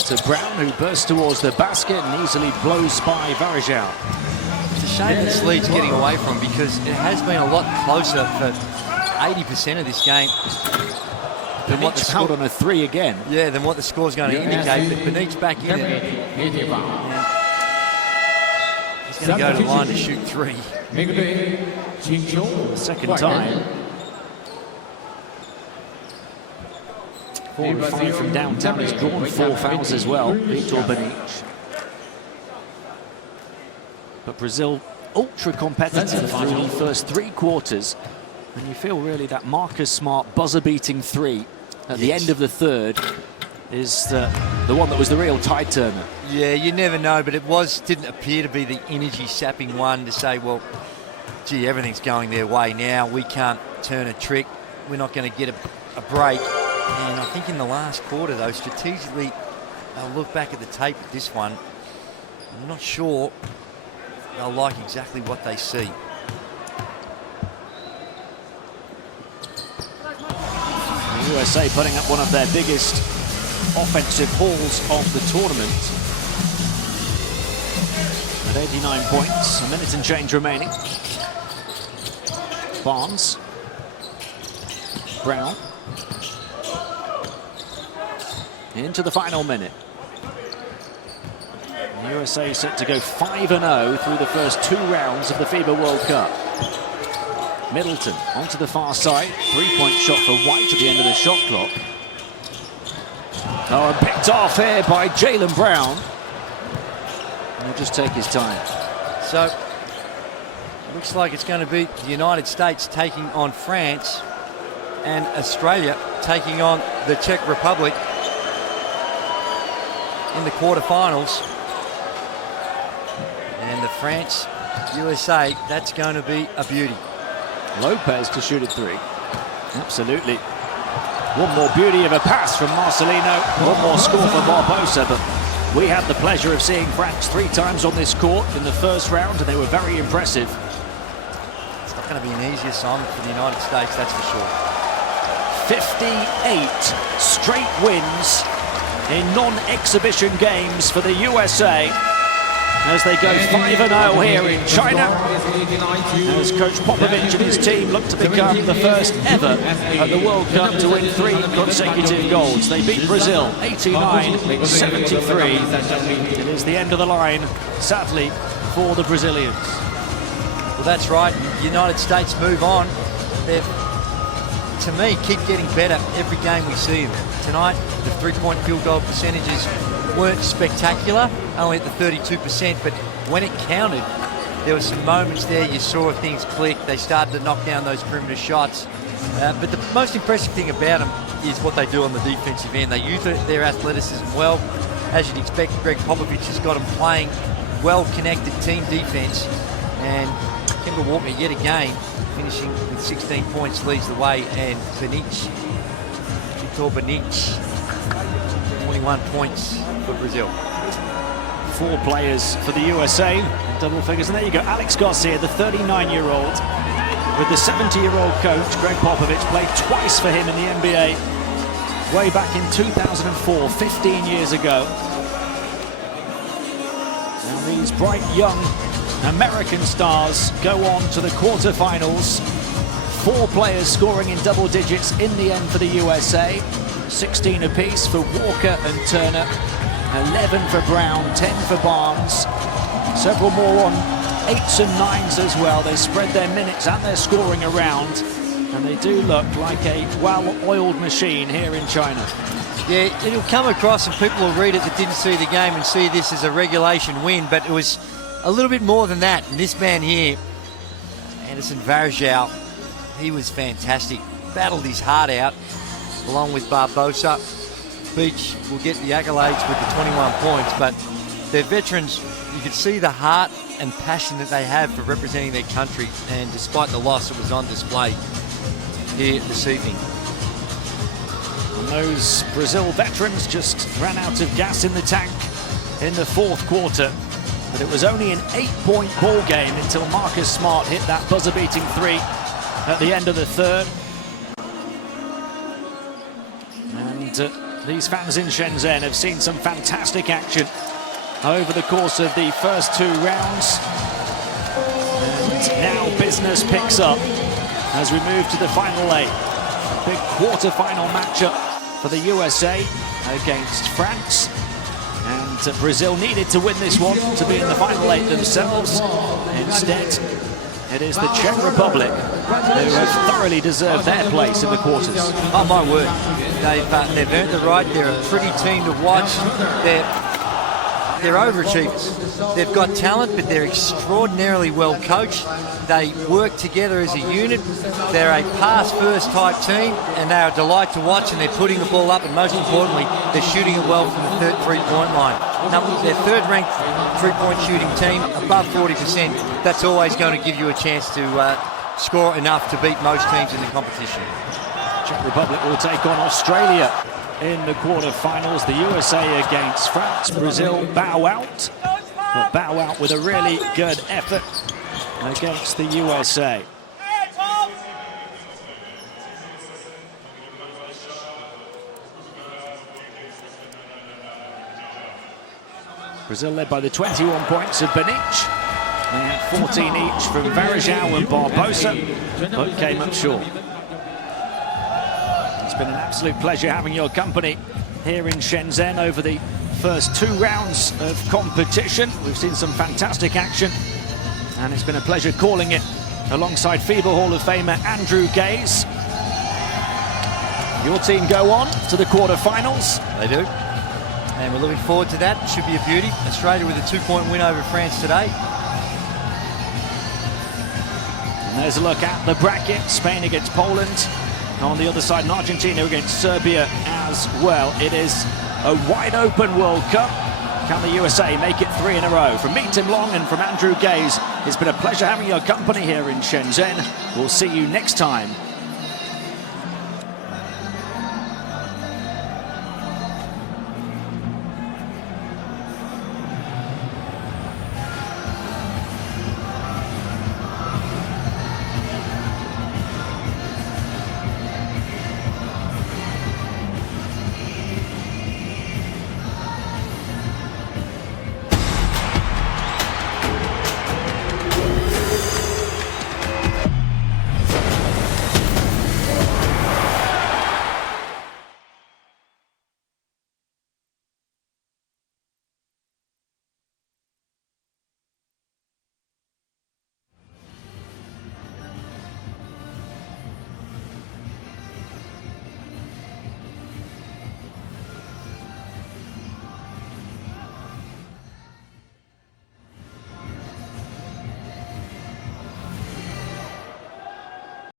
To Brown, who bursts towards the basket and easily blows by Varejao. It's a shame this lead's getting away from, because it has been a lot closer for 80% of this game than what the score on a three again. Yeah, than what the score's going to indicate. But Benich's back in it. He's going to go to the line to shoot three. Second time. 4 and 5 from downtown. He's drawn 4 fouls as well. Vitor Benich. But Brazil ultra competitive through the first 3 quarters. And you feel really that Marcus Smart buzzer-beating three at the end of the third is the one that was the real tide turner. Yeah, you never know, but it didn't appear to be the energy-sapping one to say, well, gee, everything's going their way now. We can't turn a trick. We're not going to get a break. And I think in the last quarter, though, strategically, they'll look back at the tape at this one. I'm not sure they'll like exactly what they see. The USA putting up one of their biggest offensive hauls of the tournament. At 89 points, a minute and change remaining. Barnes. Brown. Into the final minute. The USA set to go 5-0 through the first 2 rounds of the FIBA World Cup. Middleton onto the far side. 3-point shot for White at the end of the shot clock. Oh, and picked off here by Jaylen Brown. And he'll just take his time. So, looks like it's going to be the United States taking on France and Australia taking on the Czech Republic in the quarterfinals. And the France-USA, that's going to be a beauty. Lopez to shoot a three. Absolutely. One more beauty of a pass from Marcelino. One more score for Barbosa, but we had the pleasure of seeing France 3 times on this court in the first round, and they were very impressive. It's not going to be an easy assignment for the United States, that's for sure. 58 straight wins in non-exhibition games for the USA as they go 5-0 here in China, as Coach Popovich and his team look to become the first ever at the World Cup to win 3 consecutive golds. They beat Brazil 89-73. It is the end of the line, sadly, for the Brazilians. Well, that's right. The United States move on. They've, to me, keep getting better every game we see them. Tonight, the 3-point field goal percentages weren't spectacular, only at the 32%, but when it counted, there were some moments there you saw things click. They started to knock down those perimeter shots. But the most impressive thing about them is what they do on the defensive end. They use their athleticism well. As you'd expect, Greg Popovich has got them playing well-connected team defense. And Kemba Walker, yet again, finishing with 16 points, leads the way. And Victor Benic, 21 points for Brazil. 4 players for the USA in double figures. And there you go, Alex Garcia, the 39-year-old, with the 70-year-old coach, Greg Popovich, played twice for him in the NBA way back in 2004, 15 years ago. Now these bright young American stars go on to the quarterfinals. 4 players scoring in double digits in the end for the USA. 16 apiece for Walker and Turner. 11 for Brown, 10 for Barnes. Several more on 8s and 9s as well. They spread their minutes and their scoring around, and they do look like a well-oiled machine here in China. Yeah, it'll come across and people will read it that didn't see the game and see this as a regulation win, but it was a little bit more than that. And this man here, Anderson Varejao, he was fantastic. Battled his heart out along with Barbosa. Beach will get the accolades with the 21 points, but they're veterans. You could see the heart and passion that they have for representing their country, and despite the loss, it was on display here this evening. And those Brazil veterans just ran out of gas in the tank in the 4th quarter, but it was only an 8-point ball game until Marcus Smart hit that buzzer-beating 3 at the end of the 3rd. And these fans in Shenzhen have seen some fantastic action over the course of the first 2 rounds. And now business picks up as we move to the final 8. A big quarter-final matchup for the USA against France. And Brazil needed to win this one to be in the final 8 themselves. Instead, it is the Czech Republic who have thoroughly deserved their place in the quarters. Oh my word, they've earned the right. They're a pretty team to watch. They're overachievers. They've got talent, but they're extraordinarily well coached. They work together as a unit. They're a pass-first type team, and they're a delight to watch, and they're putting the ball up, and most importantly, they're shooting it well from the 3rd three-point line. Now, their 3rd-ranked three-point shooting team, above 40%. That's always going to give you a chance to score enough to beat most teams in the competition. Czech Republic will take on Australia in the quarterfinals. The USA against France. Brazil bow out, but bow out with a really good effort against the USA. Brazil led by the 21 points of Benic. They had 14 each from Varejao and Barbosa, but came up short. It's been an absolute pleasure having your company here in Shenzhen over the first 2 rounds of competition. We've seen some fantastic action, and it's been a pleasure calling it alongside FIBA Hall of Famer Andrew Gaze. Your team go on to the quarterfinals. They do, and we're looking forward to that. It should be a beauty. Australia with a 2-point win over France today. And there's a look at the bracket. Spain against Poland. On the other side, and Argentina against Serbia as well. It is a wide-open World Cup. Can the USA make it 3 in a row? From me, Tim Long, and from Andrew Gaze, it's been a pleasure having your company here in Shenzhen. We'll see you next time